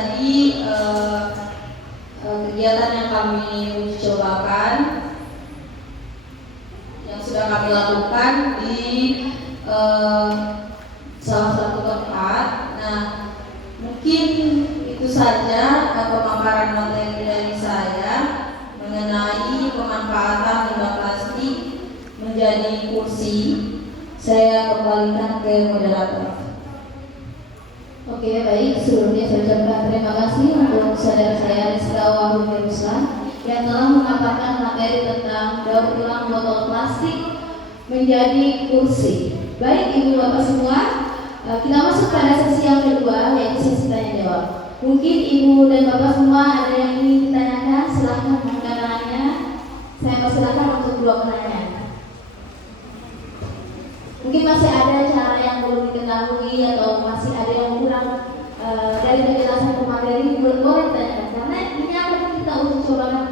tadi kegiatan yang kami uji cobakan yang sudah kami lakukan di salah satu tempat. Nah, mungkin itu saja pemaparan materi dari saya mengenai pemanfaatan limbah plastik menjadi kursi. Saya kembalikan ke moderator. Oke, baik. Sebelumnya saya ucapkan terima kasih untuk saudara saya Rizka Wahyu Ruslan yang telah memaparkan materi tentang daur ulang botol plastik menjadi kursi. Baik, Ibu Bapak semua, kita masuk pada sesi yang kedua, yaitu sesi tanya jawab. Mungkin Ibu dan Bapak semua ada yang ingin ditanyakan, silahkan menanyakannya. Saya persilakan untuk dua pertanyaan. Mungkin masih ada cara yang belum diketahui atau masih ada yang kurang dari penjelasan pemateri, boleh ditanyakan karena ini akan kita uji cobakan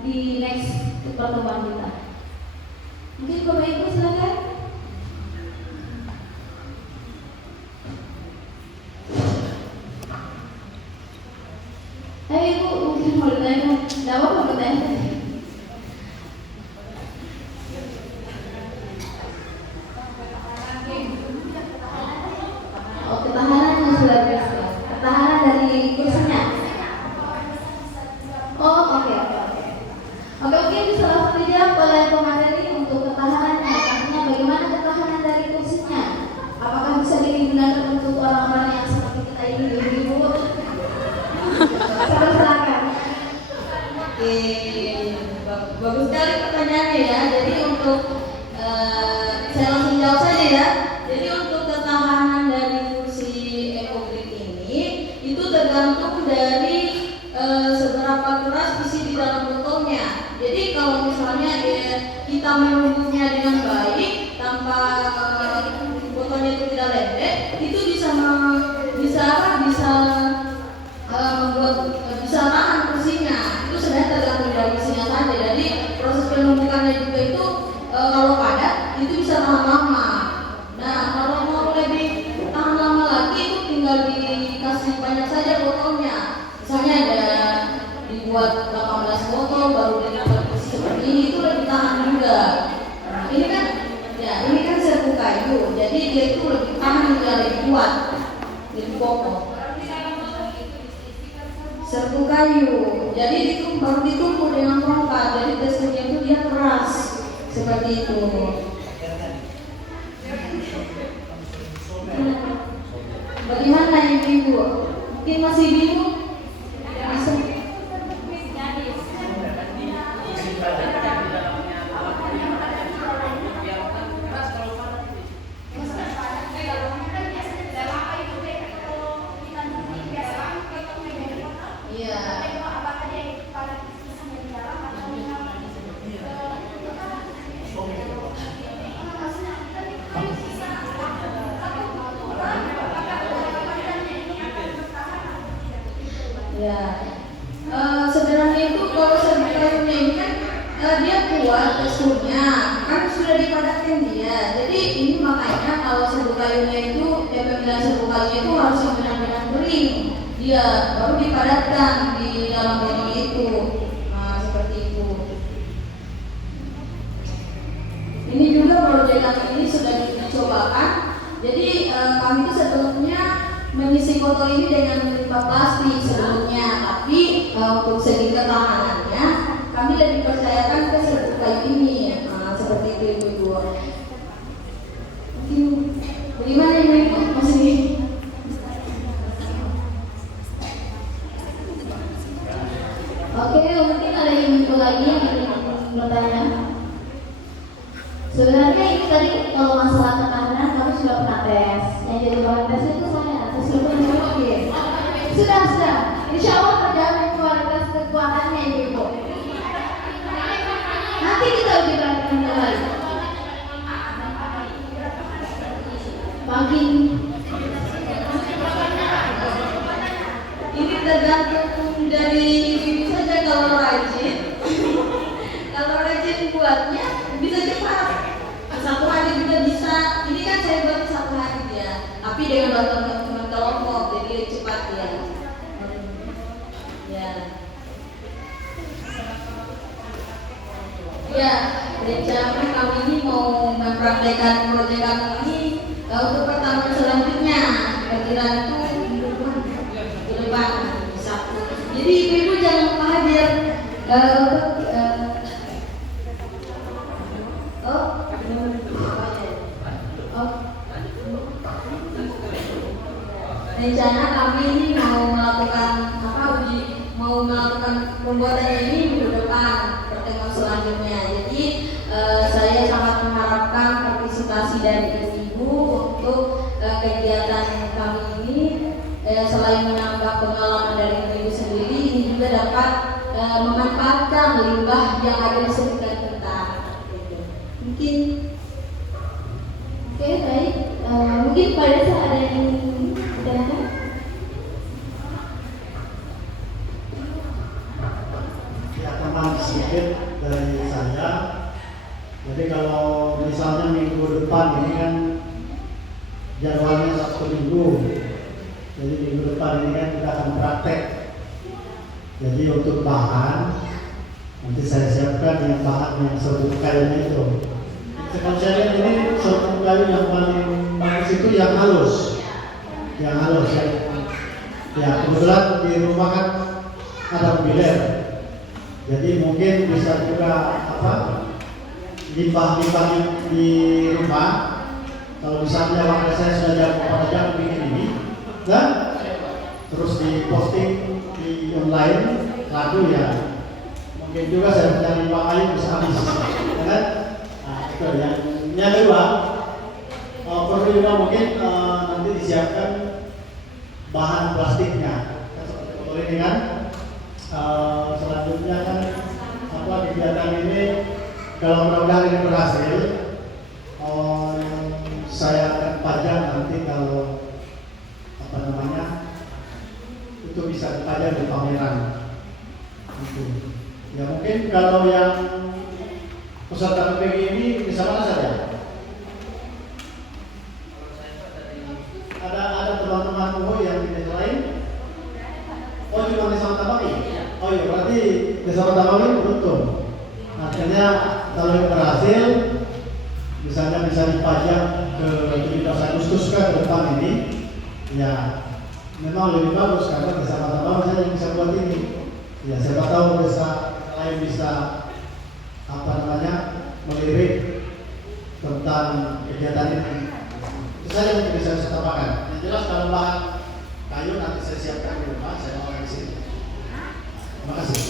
di next pertemuan kita. Mungkin Bapak Ibu silakan. Ayo Ibu, mungkin mau ditanya, tidak apa-apa bertanya. Oh, ketahanan yang sudah biasa. Ketahanan dari kursinya. Oh, oke. Oke, mungkin salah satu dijawab oleh pemateri untuk ketahanannya. Artinya bagaimana ketahanan dari kursinya? Apakah bisa digunakan untuk orang-orang yang seperti kita ini, ibu-ibu? Silakan. Oke, bagus sekali pertanyaannya ya. Jadi untuk saya langsung jawab saja ya. Jadi untuk ketahanan dari kursi EcoGrid ini itu tergantung dari seberapa keras isi di dalam botolnya. Jadi kalau misalnya kita menumbuknya dengan baik tanpa botolnya itu tidak lembek, itu bisa nahan kursinya. Itu sebenarnya tergantung dari isinya saja. Jadi proses penumbukannya juga itu kalau padat itu bisa tahan lama. Nah, kalau mau lebih tahan lama lagi itu tinggal dikasih banyak saja botolnya. Misalnya ada dibuat 18 botol baru dibuat kursi seperti ini, itu lebih tahan juga. Nah, ini kan serbu kayu, jadi dia itu lebih tahan juga, lebih kuat, lebih kokoh. Serbu kayu, jadi itu baru ditumpuk dengan tongkat, jadi teksturnya itu dia keras seperti itu. Bagaimana ibu? Mungkin masih bingung? Bisa. Sebenarnya itu kalau serbu kayunya ini kan dia kuat teksturnya, kan sudah dipadatkan dia. Jadi ini makanya kalau serbu kayunya itu, pemilihan serbu kayunya itu harus yang benar-benar kering. Dia baru dipadatkan di dalam botol itu. Nah, seperti itu. Ini juga proyek kami ini sudah dicobakan. Jadi kami itu sebelumnya mengisi botol ini dengan limbah plastik sebelumnya, tapi untuk segi ketahanannya kami lebih percayakan ke serbu kayu ini. Nah, seperti itu ibu-ibu. Mungkin bagaimana ibu-ibu masih? Oke, mungkin ada ibu lagi yang ingin bertanya. Sebenarnya ini tadi kalau masalah ketahanan kami sudah pernah tes. Yang jadi bahan tes itu saya sudah. Insya Allah terjamin kualitas kekuatannya ibu. Nanti kita uji praktekkan kembali. Makin Ini tergantung dari ibu saja kalau rajin. Kalau rajin buatnya bisa cepat. Satu hari juga bisa. Ini kan saya buat satu hari dia, tapi dengan bantuan teman kelompok jadi cepat ya. Ya. Ya, rencana kami ini mau mempraktekkan proyek kami ini untuk pertemuan selanjutnya. Perkiraan itu minggu depan Sabtu. Jadi ibu-ibu jangan lupa hadir untuk rencana kami ini mau melakukan pembuatan ini minggu depan pertemuan selanjutnya. Jadi saya sangat mengharapkan partisipasi dari ibu untuk kegiatan kami ini. Selain menambah pengalaman dari ibu sendiri, ini juga dapat memanfaatkan limbah yang ada di sekitar kita. Mungkin oke, baik. Mungkin pada saat ada yang ditanyakan. Ya, teman sedikit dari saya. Jadi kalau misalnya minggu depan ini kan jadwalnya Sabtu Minggu. Jadi minggu depan ini kan kita akan praktek. Jadi untuk bahan nanti saya siapkan yang bahan yang serbuk kayunya itu. Kalau saya lihat ini serbuk kayu yang paling bagus itu yang halus. Yang halus ya. Ya, kebetulan di rumah kan ada mobiler. Jadi mungkin bisa juga limbah-limbah di rumah. Kalau misalnya warga saya sudah jam bikin ini dan terus diposting di online, lalu ya mungkin juga saya punya limbah kayu bisa habis, ya kan? Nah, itu yang kedua perlu juga mungkin nanti disiapkan bahan plastiknya. Seperti botol ini kan. Selanjutnya kan kegiatan ini kalau mudah-mudahan ini berhasil, saya akan pajang nanti kalau itu bisa dipajang di pameran. Itu. Ya mungkin kalau yang peserta PPG ini bisa mana saja? Ada teman-teman umum yang di desa lain? Oh, cuma desa Tabangi? Oh iya, berarti desa Tabangi beruntung. Artinya kalau ini berhasil, misalnya bisa dipajang ke 17 Agustus ke depan ini, ya memang lebih bagus karena desa Tabangi saya yang bisa buat ini. Ya siapa tahu desa lain bisa melirik tentang kegiatan ini. Itu saja yang bisa saya tambahkan. Yang jelas kalau bahan kayu nanti saya siapkan di rumah, saya bawa di sini. Terima kasih.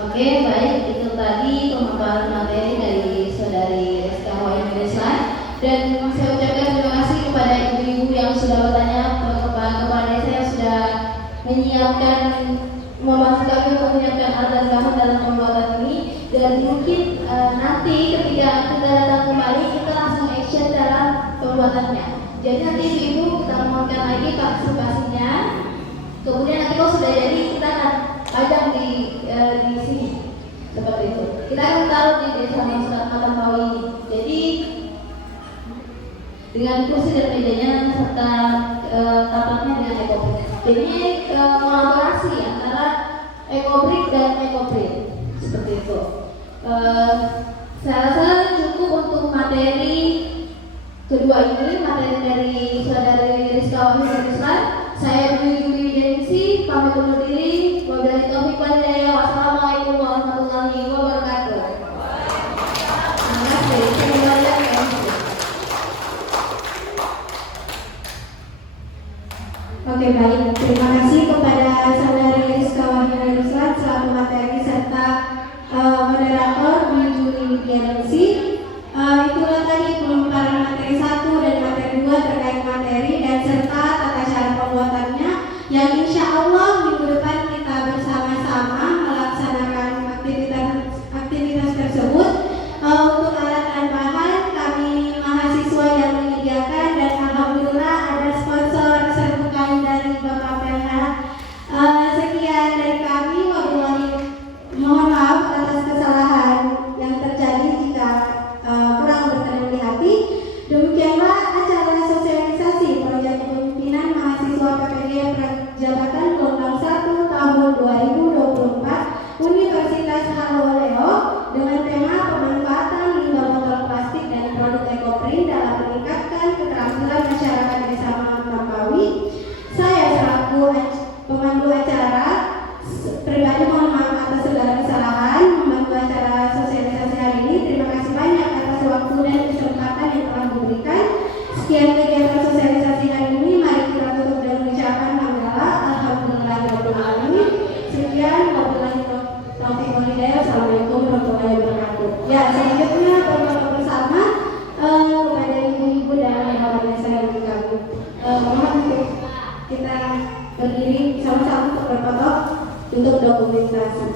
Oke, baik, itu tadi pemaparan materi dari Saudari Rizka Wahyudeslan, dan saya ucapkan terima kasih kepada ibu-ibu yang sudah bertanya, kepada saya yang sudah menyiapkan, membantu kami untuk menyiapkan alat dan bahan dalam pembuatan ini. Dan mungkin nanti ketika kita datang kembali kita langsung action dalam pembuatannya. Jadi nanti ibu kita mohonkan lagi partisipasinya. Kemudian nanti kalau sudah jadi kita akan pajang di sini seperti itu. Kita akan taruh di desa Masyarakat Matambau ini. Jadi dengan kursi dan mejanya serta tapaknya dengan ekobrik. Jadi kolaborasi antara ekobrik dan ekobrik seperti itu. Saya rasa cukup untuk materi kedua ini, materi dari Saudari Rizka Wahyudeslan. Saya Yuli Densi, pamit undur diri. Wabillahi taufiq wal hidayah. Wassalamualaikum warahmatullahi wabarakatuh. Terima kasih. Oke, baik. Terima kasih kepada Saudari Rizka Wahyudeslan selaku materi serta moderator Yuli Densi. Itulah tadi pemaparan materi 1 dan materi 2 terkait materi dan serta tata cara pembuatannya, yang insya Allah minggu depan kita bersama-sama melaksanakan aktivitas tersebut. Untuk alat dan bahan kami mahasiswa yang menyediakan, dan alhamdulillah ada sponsor serbuk kain dari Bapak kasih.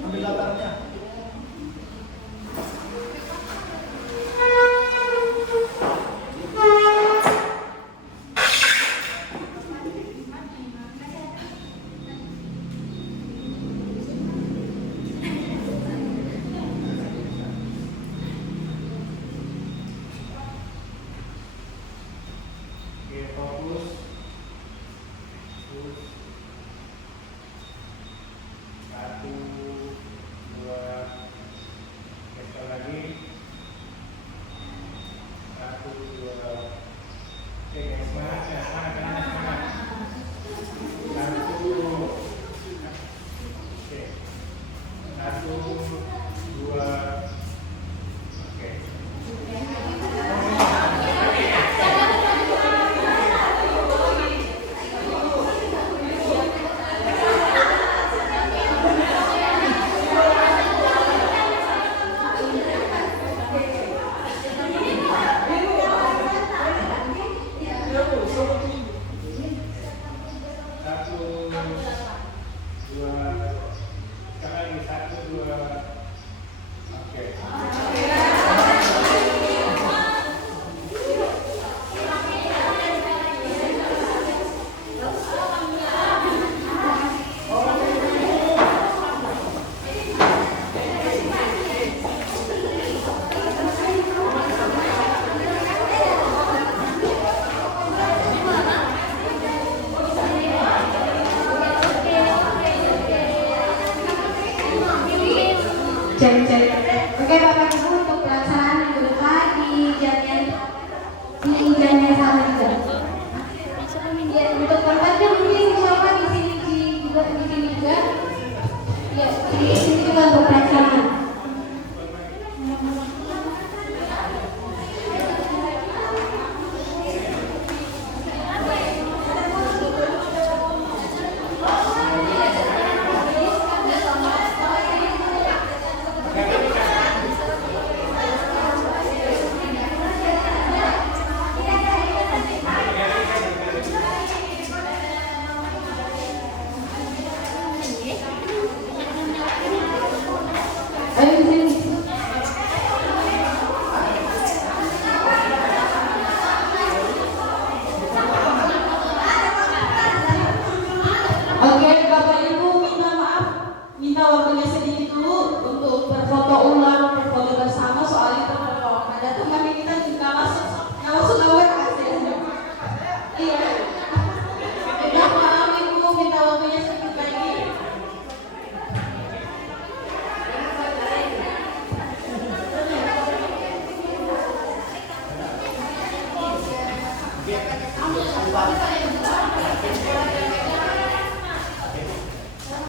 Ambil latarnya. Oke, fokus. Fokus. 1, 2, sekali lagi. 1, 2. Oke, guys, semangat ya, semangat, semangat. 1. Oke. 1, 2. Oke. Cek. Oke Bapak Ibu, untuk pelaksanaan minggu depan di jamnya sama juga. Ya, untuk tempatnya mungkin siapa di sini juga di sini juga. Ya, di sini juga untuk pelaksanaan. Biar